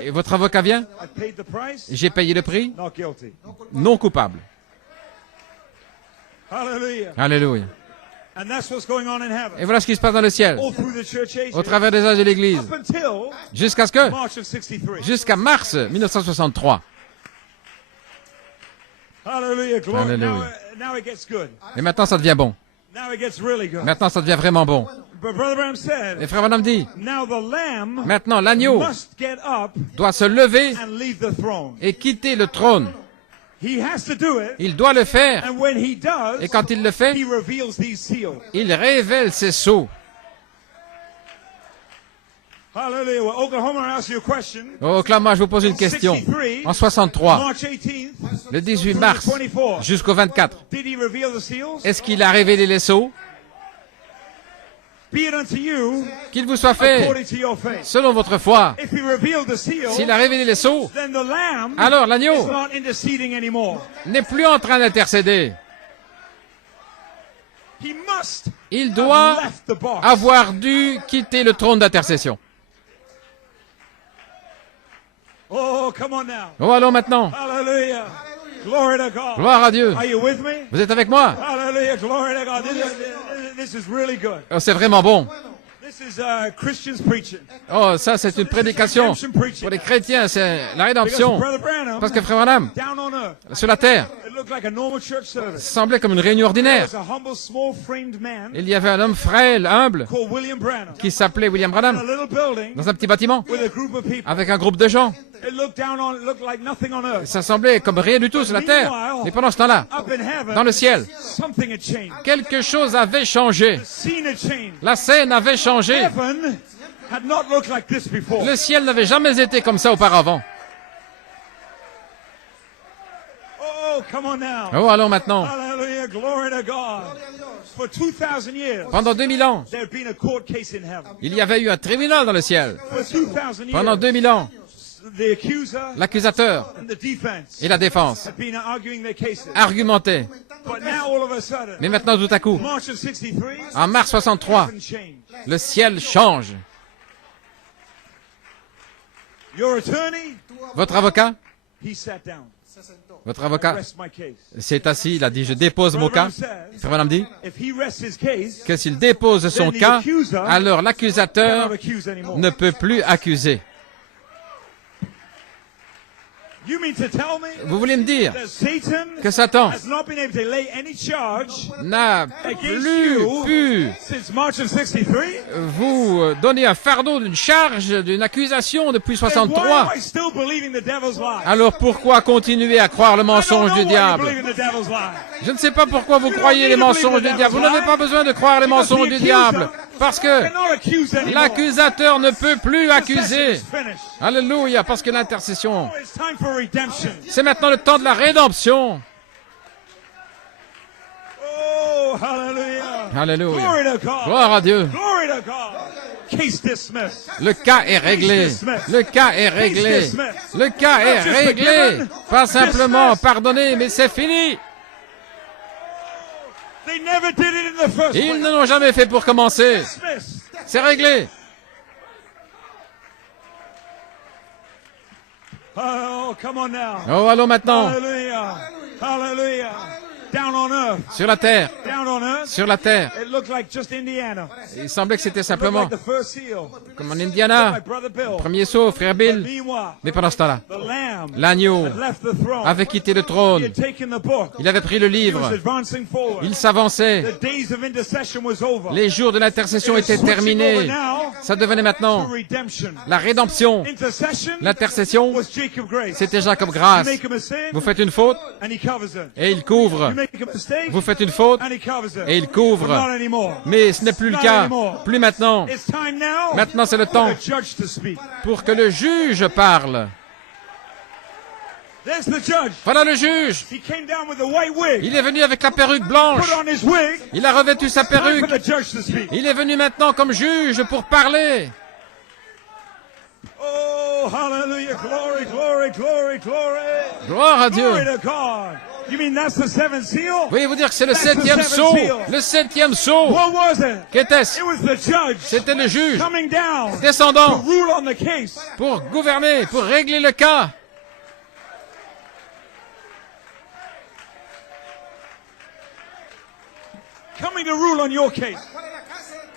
Et votre avocat vient. J'ai payé le prix. Non coupable. Alléluia. Et voilà ce qui se passe dans le ciel, au travers des âges de l'Église, jusqu'à mars 1963. Alléluia. Et maintenant, ça devient bon. Maintenant, ça devient vraiment bon. Et frère Branham dit, maintenant l'agneau doit se lever et quitter le trône. Il doit le faire. Et quand il le fait, il révèle ses sceaux. Au Oklahoma, je vous pose une question. En 63, le 18 mars jusqu'au 24, est-ce qu'il a révélé les sceaux? Qu'il vous soit fait selon votre foi. S'il a révélé les sceaux, alors l'agneau n'est plus en train d'intercéder. Il doit avoir dû quitter le trône d'intercession. Oh, allons maintenant. Gloire à Dieu. Vous êtes avec moi? Oh, c'est vraiment bon. Oh, ça, c'est une prédication pour les chrétiens, c'est la rédemption. Parce que frère Branham, sur la terre, ça semblait comme une réunion ordinaire. Il y avait un homme frêle, humble, qui s'appelait William Branham, dans un petit bâtiment, avec un groupe de gens. Ça semblait comme rien du tout sur la terre. Mais pendant ce temps-là, dans le ciel, quelque chose avait changé. La scène avait changé. Le ciel n'avait jamais été comme ça auparavant. Oh, allons maintenant. Pendant 2000 ans, il y avait eu un tribunal dans le ciel. Pendant 2000 ans, l'accusateur et la défense argumentaient. Mais maintenant, tout à coup, en mars 63, le ciel change. Votre avocat s'est assis, il a dit, je dépose mon cas. Frère Branham dit que s'il dépose son cas, alors l'accusateur ne peut plus accuser. Vous voulez me dire que Satan n'a plus pu vous donner un fardeau d'une charge, d'une accusation depuis 63? Alors pourquoi continuer à croire le mensonge du diable? Je ne sais pas pourquoi vous croyez les mensonges du diable. Vous n'avez pas besoin de croire les mensonges du diable. Parce que cannot accuse anymore. l'accusateur ne peut plus accuser. Intercession is finished. Alléluia, parce que l'intercession, Oh, it's time for redemption. c'est maintenant le temps de la rédemption. Oh, hallelujah. Alléluia. Glory to God. Gloire à Dieu. Glory to God. Case dismissed. Le cas est réglé. Le cas est réglé. Le cas est réglé. Pas simplement pardonné, mais c'est fini. They never did it in the first Ils place. ne l'ont jamais fait pour commencer. Dismissed. C'est réglé. Oh, come on now. Oh, allons maintenant. Hallelujah. Hallelujah. Down on earth. Sur la terre. Down on earth. Sur la terre. It looked like just Indiana. Il semblait que c'était It looked simplement like the first seal. comme en Like Indiana. my brother Bill. Premier saut, frère Bill. Meanwhile, Mais pendant ce temps-là, the lamb l'agneau had left the throne. avait quitté le He trône. had taken the book. Il avait pris le He was livre. advancing forward. Il s'avançait. The days of intercession was over. Les jours de l'intercession étaient terminés. Ça devenait maintenant For redemption. la rédemption. Intercession L'intercession, was Jacob Grace. c'était Jacob You Grâce. make a mistake Vous faites une faute and he covers it. et il couvre. You make a mistake Vous faites une faute and he covers it. et il But couvre. not anymore. Mais ce n'est plus le cas. Plus maintenant. It's time now Maintenant, c'est le for temps the judge to speak. pour que le juge parle. There's the judge. Voilà le juge. He came down with a white wig. Il est venu avec la perruque blanche. Put on his wig. Il a revêtu sa Time perruque. for the judge to speak. Il est venu maintenant comme juge pour parler. Oh, hallelujah. Glory, glory, glory, glory. Gloire à Dieu. Glory to God. You mean that's the seventh seal? Voyez-vous dire que c'est le septième sceau. Le septième sceau. What was it? Qu'était-ce? It was the judge C'était le juge coming down to descendant rule on the case. pour gouverner, pour régler le cas. Coming to rule on your case.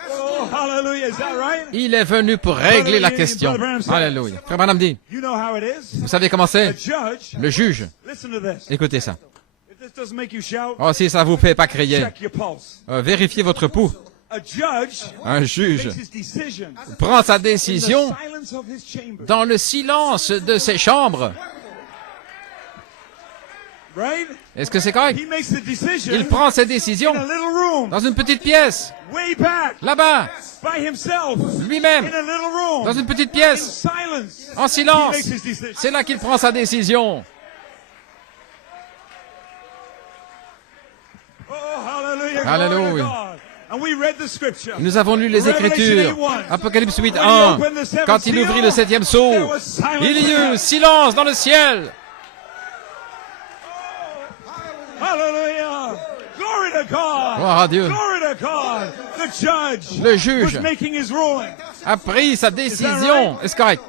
Oh, hallelujah. Is that right? Il est venu pour régler la question. Alléluia. Frère Branham dit, You know how it is? vous savez comment The c'est? judge, Le juge. listen to this. Écoutez ça. If this doesn't make you shout, Oh, si ça vous fait pas crier, check your pulse. vérifiez votre pouls. A judge Un juge makes his decision prend sa in the décision silence of his chamber. dans le silence de ses chambres. Right? Est-ce que c'est correct? He makes the decision Il prend ses in décisions a little room, dans une petite pièce, way back, là-bas, by himself, lui-même, in a little room, dans une petite in pièce, silence. en He silence. makes his decision. C'est là qu'il prend sa décision. Oh, hallelujah. Glory Hallelujah. to God. And we read the scripture. Nous avons lu les Écritures. Apocalypse 8, 1. Quand il ouvrit le septième sceau, il y eut silence dans le ciel. Hallelujah. Glory to God. Gloire à Dieu. Glory to God. The judge Le juge was making his ruling. a pris sa décision. Est-ce correct?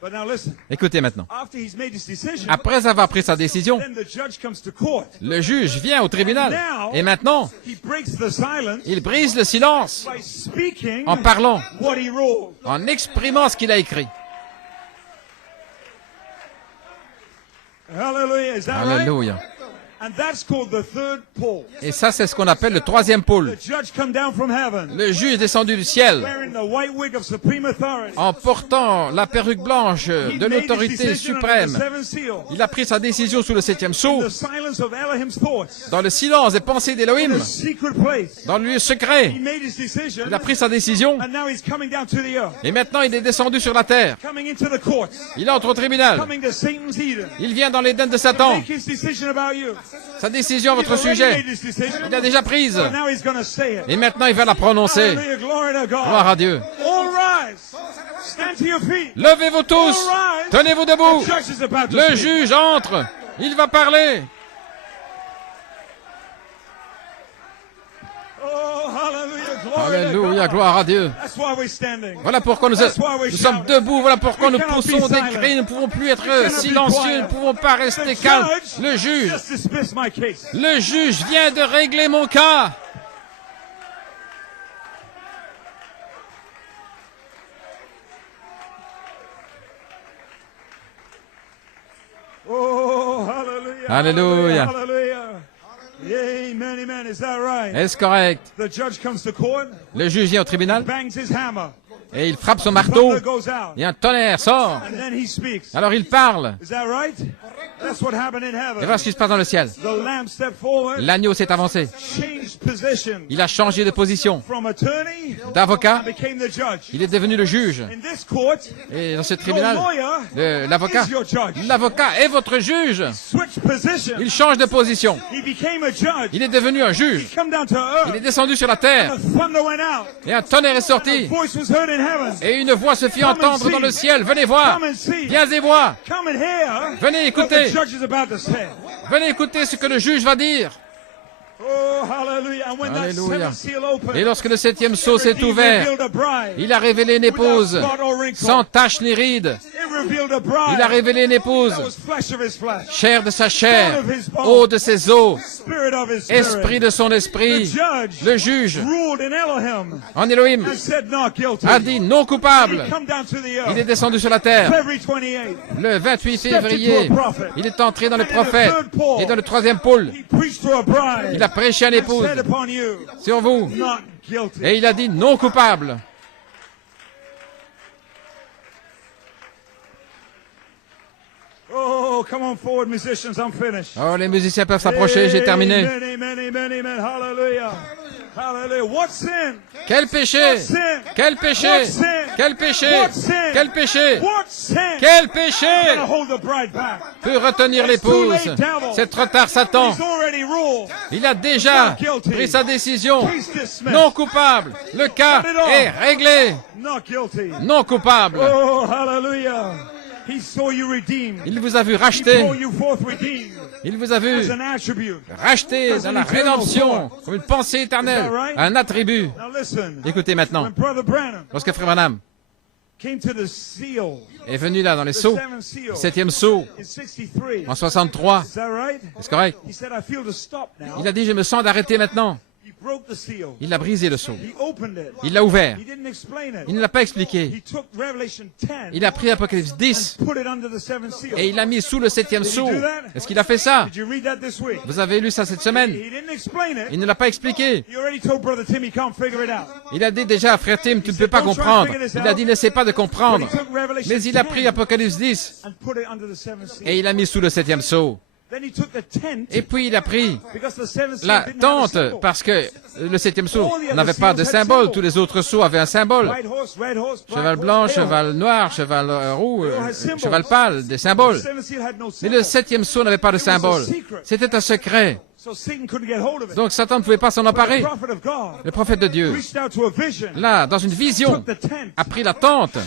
But now listen. Écoutez maintenant. After he's made his decision, Après avoir pris sa décision, then the judge comes to court. le juge vient au tribunal. Et maintenant, He breaks the silence il brise le silence by speaking en parlant, what he ruled. en exprimant ce qu'il a écrit. Hallelujah. Is that right? Alléluia. And that's called the third pole. Et ça, c'est ce qu'on appelle le troisième pôle. The judge come down from heaven Le juge est descendu du ciel wearing the white wig of supreme authority. en portant la perruque blanche He de made his l'autorité decision under the suprême. seventh seal. Il a pris sa décision sous le septième sceau, The silence of Elohim's thoughts. dans le silence des pensées In d'Élohim, a secret place. dans le lieu He secret. made his decision. Il a pris sa décision And now he's coming down to the earth. et maintenant il est descendu sur la terre. Coming into the courts. Il entre au tribunal. Coming to Satan's Eden. Il vient dans l'Éden de To Satan. make his decision about you. Sa décision à He's votre already sujet, made his decision. il a déjà prise. But now he's going to say it. Et maintenant il va la prononcer. Hallelujah. Glory to God. Gloire à Dieu. All rise. Stand to your feet. Levez-vous tous. Tenez-vous debout. The judge is about to Le speak. juge entre. Il va parler. Oh, hallelujah. Glory Alléluia, to God. gloire à Dieu. That's why we're standing. Voilà pourquoi nous sommes debout, voilà pourquoi nous poussons des cris, nous ne pouvons plus être silencieux, nous ne pouvons pas rester The calmes. judge Le juge, just dismissed my case. le juge vient de régler mon cas. Oh, hallelujah. Alléluia. Hallelujah. Amen, amen. Is that right? Est-ce correct? The judge comes to court, Le juge vient au tribunal bangs his hammer. et il frappe son marteau Thunder goes out. et un tonnerre sort. And then he speaks. Alors il parle. Is that right? That's what happened in Et heaven. voilà ce qui se passe dans le ciel. The lamb stepped forward, L'agneau s'est avancé. changed Il a changé de position. D'avocat, il est devenu le juge. Et dans ce tribunal, l'avocat est votre juge. Il change de position. Il est devenu un juge. Il est descendu sur la terre. Et un tonnerre est sorti. Et une voix se fit entendre dans le ciel. Venez voir. Viens et voir. Venez écouter. Venez écouter ce que le juge va dire. Alléluia. Et lorsque le 7e sceau s'est ouvert, il a révélé une épouse sans tache ni ride. Il a révélé une épouse, chair de sa chair, eau de ses os, esprit de son esprit. Le juge, en Elohim, a dit non coupable. Il est descendu sur la terre. Le 28 février, il est entré dans le prophète et dans le 3e pôle. Il a prêché à l'épouse sur vous. Et il a dit non coupable. Oh, come on forward, musicians, I'm finished. Oh, les musiciens peuvent s'approcher, j'ai terminé. Amen. Hallelujah. Hallelujah. What sin? Quel péché? Quel péché? Quel péché? Quel péché? Quel péché peut retenir l'épouse? C'est trop tard, Satan. Il a déjà pris sa décision. Non coupable. Le cas est réglé. Non coupable. Oh, hallelujah. Il vous a vu racheter. Il vous a vu racheter dans la rédemption, comme une pensée éternelle, un attribut. Écoutez maintenant, lorsque Frère Branham est venu là dans les sceaux, 7e sceau, en 63, c'est correct? Il a dit, je me sens d'arrêter maintenant. Il a brisé le sceau. Il l'a ouvert. Il ne l'a pas expliqué. Il a pris Apocalypse 10 et il l'a mis sous le 7e sceau. Est-ce qu'il a fait ça? Vous avez lu ça cette semaine? Il ne l'a pas expliqué. Il a dit déjà, frère Tim, tu ne peux pas comprendre. Il a dit, n'essaie pas de comprendre. Mais il a pris Apocalypse 10 et il l'a mis sous le 7e sceau. Et puis il a pris la tente, parce que le 7e sceau n'avait pas de symbole. Tous les autres sceaux avaient un symbole. Cheval blanc, cheval noir, cheval rouge, cheval pâle, des symboles. Mais le 7e sceau n'avait pas de symbole. C'était un secret. Donc Satan ne pouvait pas s'en emparer. Le prophète de Dieu, là, dans une vision, a pris la tente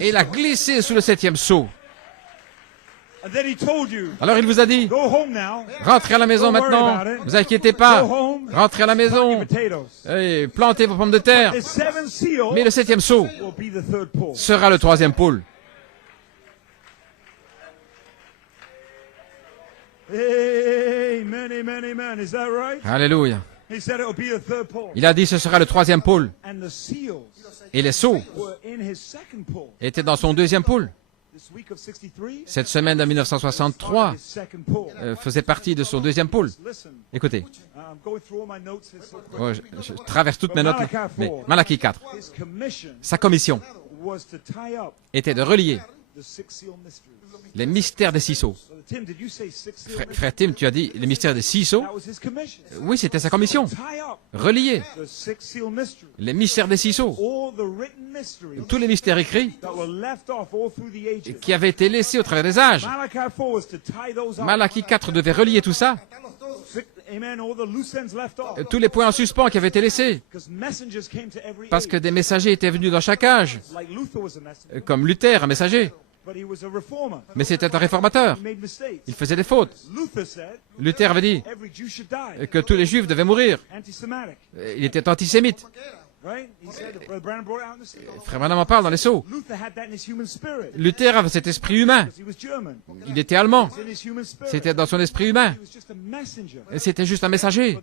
et l'a glissée sous le 7e sceau. Alors il vous a dit, rentrez à la maison maintenant, ne vous inquiétez pas, rentrez à la maison et plantez vos pommes de terre. Mais le 7e sceau sera le 3e pôle. Alléluia. Il a dit ce sera le 3e pôle. Et les sceaux étaient dans son 2e pôle. Cette semaine de 1963 faisait partie de son 2e pôle. Écoutez, je traverse toutes mes notes, mais Malachie 4, sa commission était de relier les mystères des 6 sceaux. Frère Tim, tu as dit les mystères des 6 sceaux? Oui, c'était sa commission. Relier les mystères des 6 sceaux. Tous les mystères écrits qui avaient été laissés au travers des âges. Malachie 4 devait relier tout ça. Tous les points en suspens qui avaient été laissés. Parce que des messagers étaient venus dans chaque âge. Comme Luther, un messager. Mais c'était un réformateur. Il faisait des fautes. Luther avait dit que tous les Juifs devaient mourir. Il était antisémite. Frère Branham en parle dans les sceaux. Luther avait cet esprit humain. Il était allemand. C'était dans son esprit humain. Et c'était juste un messager.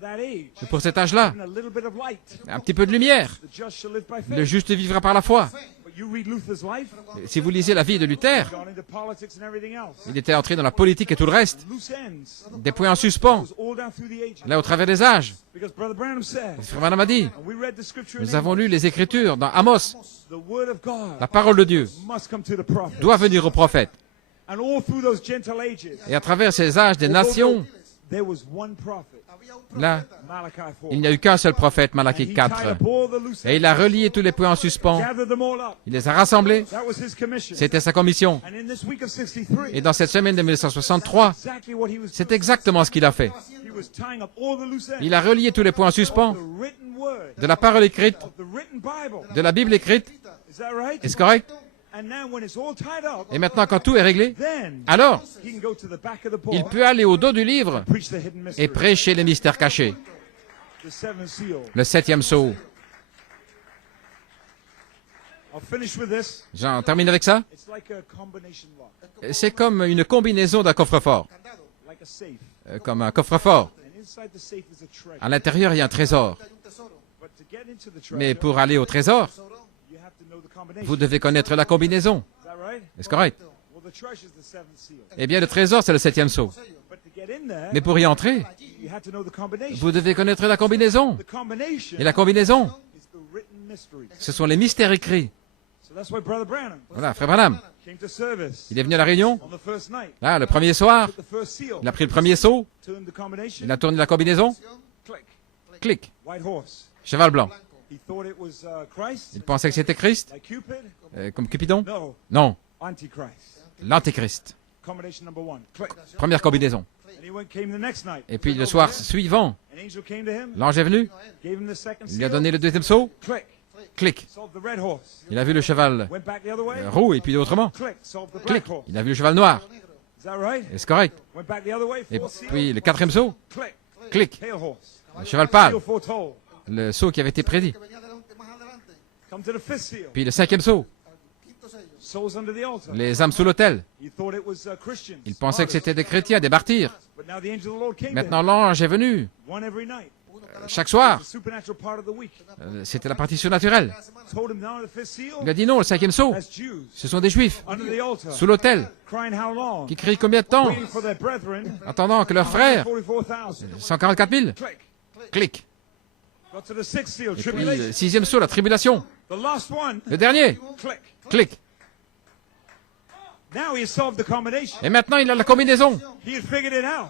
Et pour cet âge-là, un petit peu de lumière. Le juste vivra par la foi. Si vous lisez la vie de Luther, il était entré dans la politique et tout le reste. Des points en suspens, là au travers des âges. Frère Branham a dit, nous avons lu les Écritures dans Amos. La parole de Dieu doit venir au prophète. Et à travers ces âges des nations, there was one prophet, había un Là, profeta Malachi 4. il n'y a eu qu'un seul prophète, Malachi And he 4. tied up all the loose Et il a relié tous les points en suspens. gathered them all up. Il les a rassemblés. That was his commission. C'était sa commission. And in this week of 63, Et dans cette semaine de 1963, exactly what he was c'est doing. exactement ce qu'il a fait. He was tying up all the loose ends Il a relié tous les points en suspens of the written word, de la parole écrite, of the written Bible. de la Bible écrite. Is that right? Est-ce correct? And now when it's all tied up, Et maintenant, quand tout est réglé, then alors, he can go to the back of the il book, peut aller au dos du livre preach the hidden mystery, et prêcher les mystères cachés. the seventh seal. Le 7e sceau. I'll finish with this. J'en termine avec ça. It's like a combination lock, C'est comme une combinaison d'un coffre-fort. like a safe. Comme un coffre-fort. And inside the safe is a treasure. À l'intérieur, il y a un trésor. hay un tesoro. But to get into the Mais treasure, pour aller au trésor, you have to know the combination. vous devez connaître la combinaison. Is that right? Est-ce correct? Well, the treasure is the seventh seal. Eh bien, le trésor, c'est le 7e sceau. But to get in there, Mais pour y entrer, you have to know the combination. vous devez connaître la combinaison. The combination Et la combinaison, is the written mystery. ce sont les mystères écrits. So that's why Brother Branham Voilà, frère Branham, came to service il est venu à la réunion. on the first night. Là, le premier soir, Took the first seal, il a pris le premier sceau, turned the combination, il a tourné la combinaison, click, clic, white horse. cheval blanc. He thought it was Christ, Il pensait que c'était Christ, like Cupid. comme Cupidon. No, Non, Antichrist. l'antéchrist. Combination number one, click. Première combinaison. And he came the next night. Et puis le soir suivant, An angel came to him, l'ange est venu, gave him the second il lui a seal, donné le deuxième sceau, click. clic. Solved the red horse. Il a vu le cheval Went back the other way, roux et puis autrement, click. Solved the clic. black horse. Il a vu le cheval noir. Is that right? Est-ce correct? Went back the other way, Et fourth seal, puis le quatrième saut, click. clic. Pale horse. Le cheval pâle, Seal foretold. le saut qui avait été prédit. que venía adelante, más adelante, Come to the fifth seal. Puis le cinquième saut, quinto sello. Souls under the altar. les âmes sous l'autel. You thought it was Christians. Il pensait que c'était des chrétiens, des martyrs. But now the angel of the Lord came Maintenant to l'ange est venu, him. One every night. chaque soir. The supernatural part of the week. C'était la partie surnaturelle. Told him now the fifth seal. Il a dit non, le cinquième saut, That's Jews. ce sont des juifs, Under the altar. sous l'autel, Crying how long? qui crient combien de temps, Waiting for their brethren. attendant que leurs frères, 44,000. 144 000, Click. clic. Got to the sixth seal. Et puis Tribulation. le sixième saut, la tribulation. The last one. Le dernier, Click. clic. Now he has solved the combination. Et maintenant il a la combinaison. He had figured it out.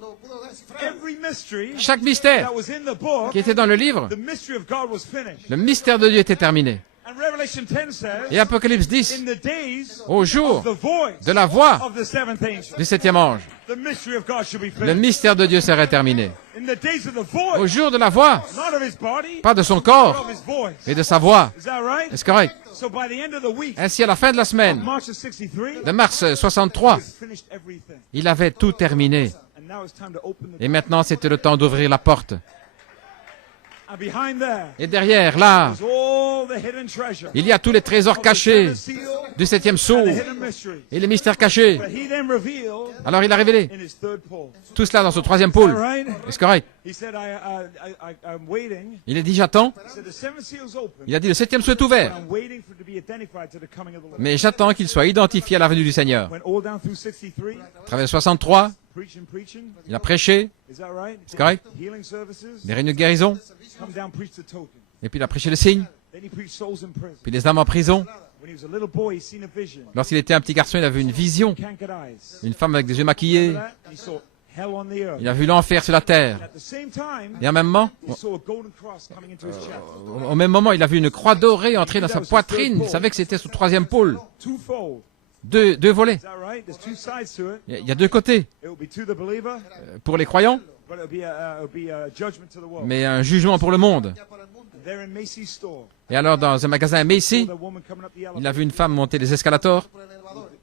Lo pudo descifrar. Every mystery Chaque mystère that was in the book, qui était dans le livre, the mystery of God was finished. le mystère de Dieu était terminé. And Revelation 10 says, Et Apocalypse 10, in the days au jour of the voice de la voix of the seventh angel, du septième ange, the mystery of God should be le finished. mystère de Dieu serait terminé. In the days of the Au voice, jour de la voix, not of his body, pas de son but corps, of his voice. mais de sa voix. Is that right? Est-ce correct? So by the end of the week, Ainsi, à la fin de la semaine March of 63, de mars 63, he's finished everything. il avait tout terminé. And now it's time to open the Et maintenant, c'était le temps d'ouvrir la porte. And behind there, Et derrière, là, is all the hidden treasure il y a tous les trésors of the cachés seventh seal du septième sceau and the hidden mysteries et les mystères cachés. that he then revealed Alors, il a révélé in his third pull. tout cela dans son troisième Is that pôle. right? Est-ce correct? He said, I'm waiting. Il a dit, j'attends. He said, the seventh seal's open. Il a dit, le septième sceau est ouvert. I'm waiting for it to be identified to the coming of the Lord. Mais j'attends qu'il soit identifié à la venue du Seigneur. Went all down through 63, À travers 63, preaching. il a prêché, Is that right? c'est correct? Healing services. Des réunions de guérison. Come down, preach the token. Et puis il a prêché le signe. Then he preached souls in prison. Puis les âmes en prison. When he was a little boy, he seen a vision. Lorsqu'il était un petit garçon, il a vu une vision. Cankered eyes. Une femme avec des yeux maquillés. Remember that? He saw hell on the earth. Il a vu l'enfer sur la terre. At the same time, Et en même moment, he saw a golden cross coming into his chest. au même moment, il a vu une croix dorée entrer dans sa poitrine. Il savait que c'était son troisième pôle. Twofold. Deux volets. Is that right? There's two sides to it. Il y a deux côtés. It will be to the believer, Pour les croyants, but it'll be a judgment to the world. mais un jugement pour le monde. And there in Macy's store, Et alors, dans un magasin Macy, the woman coming up the il a elevator vu une femme monter les escalators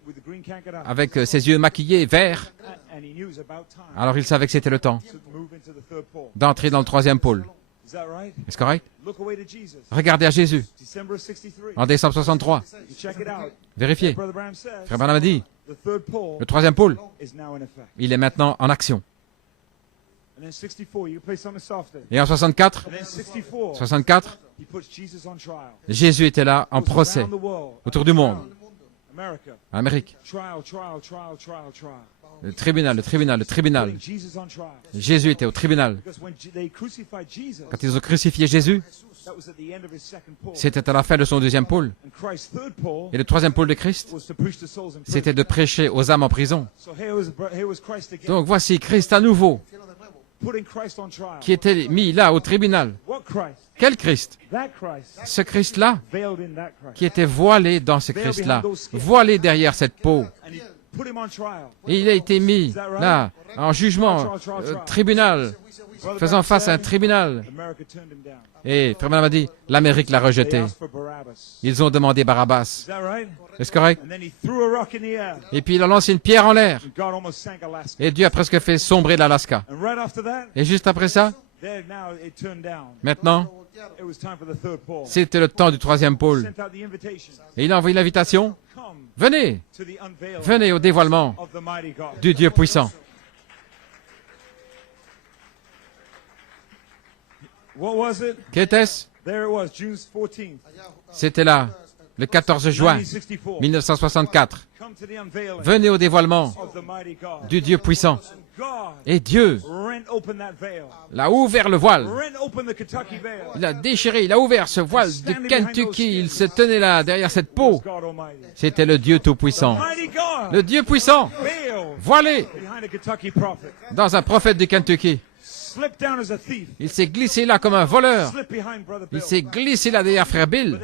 with the green cankered eyes. avec ses yeux maquillés verts. And he knew it was about time Alors, il savait que c'était le temps to move into the third pole. d'entrer dans le troisième pôle. Is that right? Est-ce correct? Look away to Jesus. Regardez à Jésus, December of 63. en décembre 63. You check it out. Vérifiez. Brother Branham says Frère Branham a dit, the third pole le troisième pôle, is now in effect. il est maintenant en action. And then 64, you can play something softer. Et en 64, And then 64, 64, he puts Jesus on trial. Jésus était là en Goes procès around the world, autour du monde, America. en Amérique. Trial, trial, trial, trial, trial. Le tribunal, le tribunal, le tribunal. Putting Jesus on trial. Jésus était au tribunal. Because when they crucified Jesus, Quand ils ont crucifié Jésus, that was at the end of his second pole. c'était à la fin de son deuxième pôle. And Christ's third pole Et le troisième pôle de Christ, was to preach to souls in prison. c'était de prêcher aux âmes en prison. So here was Christ again. Donc voici Christ à nouveau, qui était mis là au tribunal. Quel Christ? Ce Christ-là, qui était voilé dans ce Christ-là, voilé derrière cette peau. Et il a été mis là, en jugement, tribunal, faisant face à un tribunal. Et Frère Branham a dit, l'Amérique l'a rejeté. Ils ont demandé Barabbas. Est-ce correct? Et puis il a lancé une pierre en l'air. Et Dieu a presque fait sombrer l'Alaska. Et juste après ça, maintenant, c'était le temps du troisième pôle. Et il a envoyé l'invitation. Venez, venez au dévoilement du Dieu puissant. Qu'était-ce? C'était là, le 14 juin 1964. Venez au dévoilement du Dieu puissant. Et Dieu l'a ouvert le voile. Il a déchiré, il a ouvert ce voile de Kentucky. Il se tenait là, derrière cette peau. C'était le Dieu Tout-Puissant. Le Dieu puissant, voilé dans un prophète du Kentucky. Il s'est glissé là comme un voleur. Il s'est glissé là derrière Frère Bill.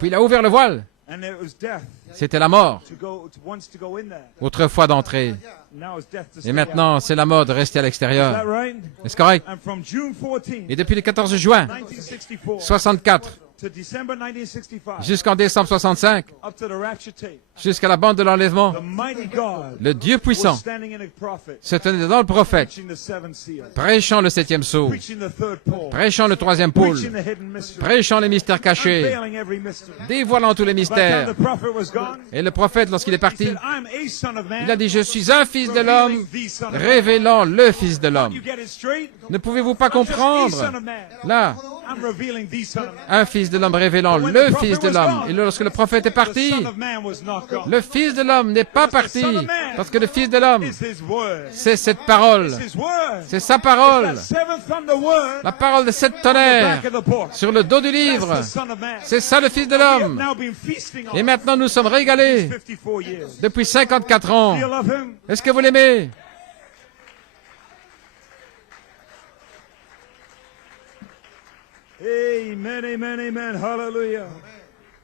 Puis il a ouvert le voile. C'était la mort, autrefois d'entrer. Et maintenant, c'est la mort de rester à l'extérieur. Est-ce correct? Et depuis le 14 juin 64 jusqu'en décembre 65, jusqu'à la bande de l'enlèvement, le Dieu puissant se tenait dans le prophète, prêchant le septième sceau, prêchant le troisième pôle, prêchant les mystères cachés, dévoilant tous les mystères. Et le prophète, lorsqu'il est parti, il a dit, je suis un fils de l'homme, révélant le fils de l'homme. Ne pouvez-vous pas comprendre? Là, un fils de l'homme révélant le fils de l'homme. Et lorsque le prophète est parti, le fils de l'homme n'est pas parti, parce que le fils de l'homme, c'est cette parole. C'est sa parole. La parole de sept tonnerres sur le dos du livre. C'est ça le fils de l'homme. Et maintenant nous sommes régalés depuis 54 ans. Est-ce que vous l'aimez? Amen, amen, amen. Hallelujah.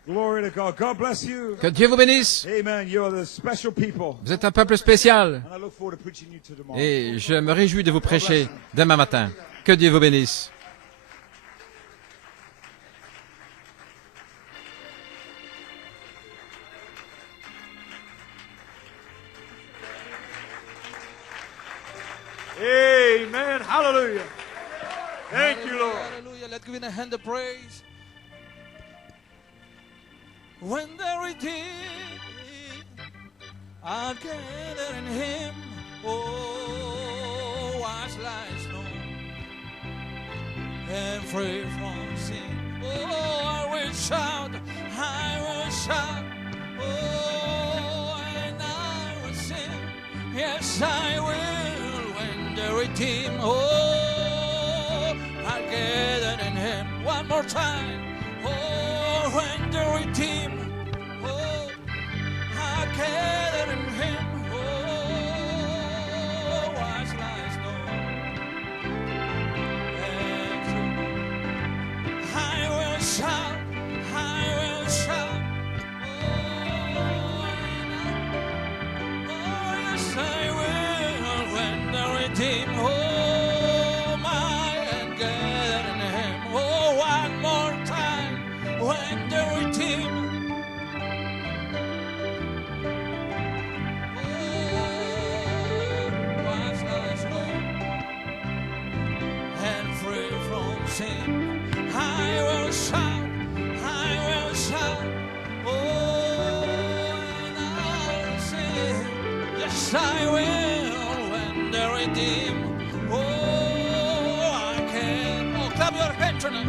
Glory to God. God bless you. Que Dieu vous bénisse. Amen. You are the special people. Vous êtes un peuple spécial. And I look forward to preaching you to tomorrow. Et je me réjouis de vous prêcher demain matin. Que Dieu vous bénisse. Amen. Hallelujah. Thank you, Lord. Hallelujah. Let's give him a hand of praise. When the redeemed are gathered in him, oh, as lies known and free from sin. Oh, I will shout, oh, and I will sing. Yes, I will when the redeemed, are gathered in him. One more time. Oh, when the redeemed, are gathered in him. Oh, as lies known and true. I will shout, oh, yes, I will when the redeemed, when the redeemed, was lost and free from sin. I will shout, oh, and I will sing. Yes, I will when the redeemed, oh, I can. Oh, clap your hands tonight.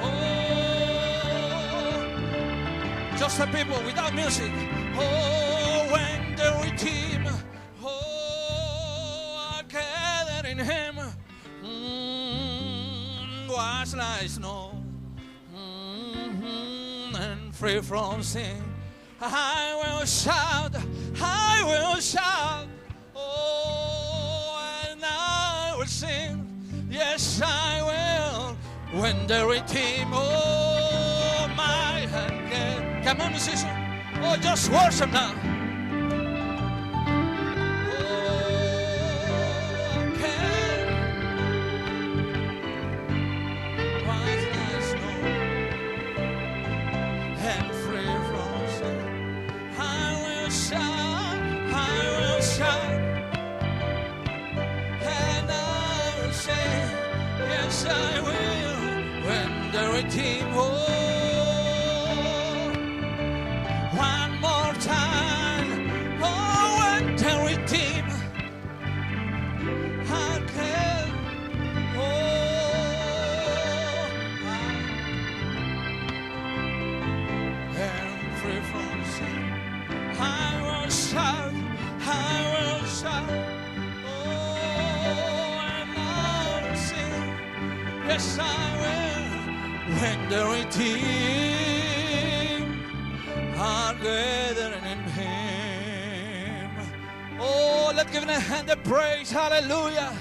Oh, the people without music. Oh, when the redeemed, oh, are gathered in Him, was like snow, and free from sin. I will shout, oh, and I will sing, yes I will, when the redeemed, oh, my hand. Come on, musician, oh, just worship now. I will, when the redeemed, oh, one more time, oh, when the redeemed, I can, oh, I am free from sin. I will shout, yes, I will, when the redeemed are gathered in Him. Oh, let's give Him a hand of praise. Hallelujah.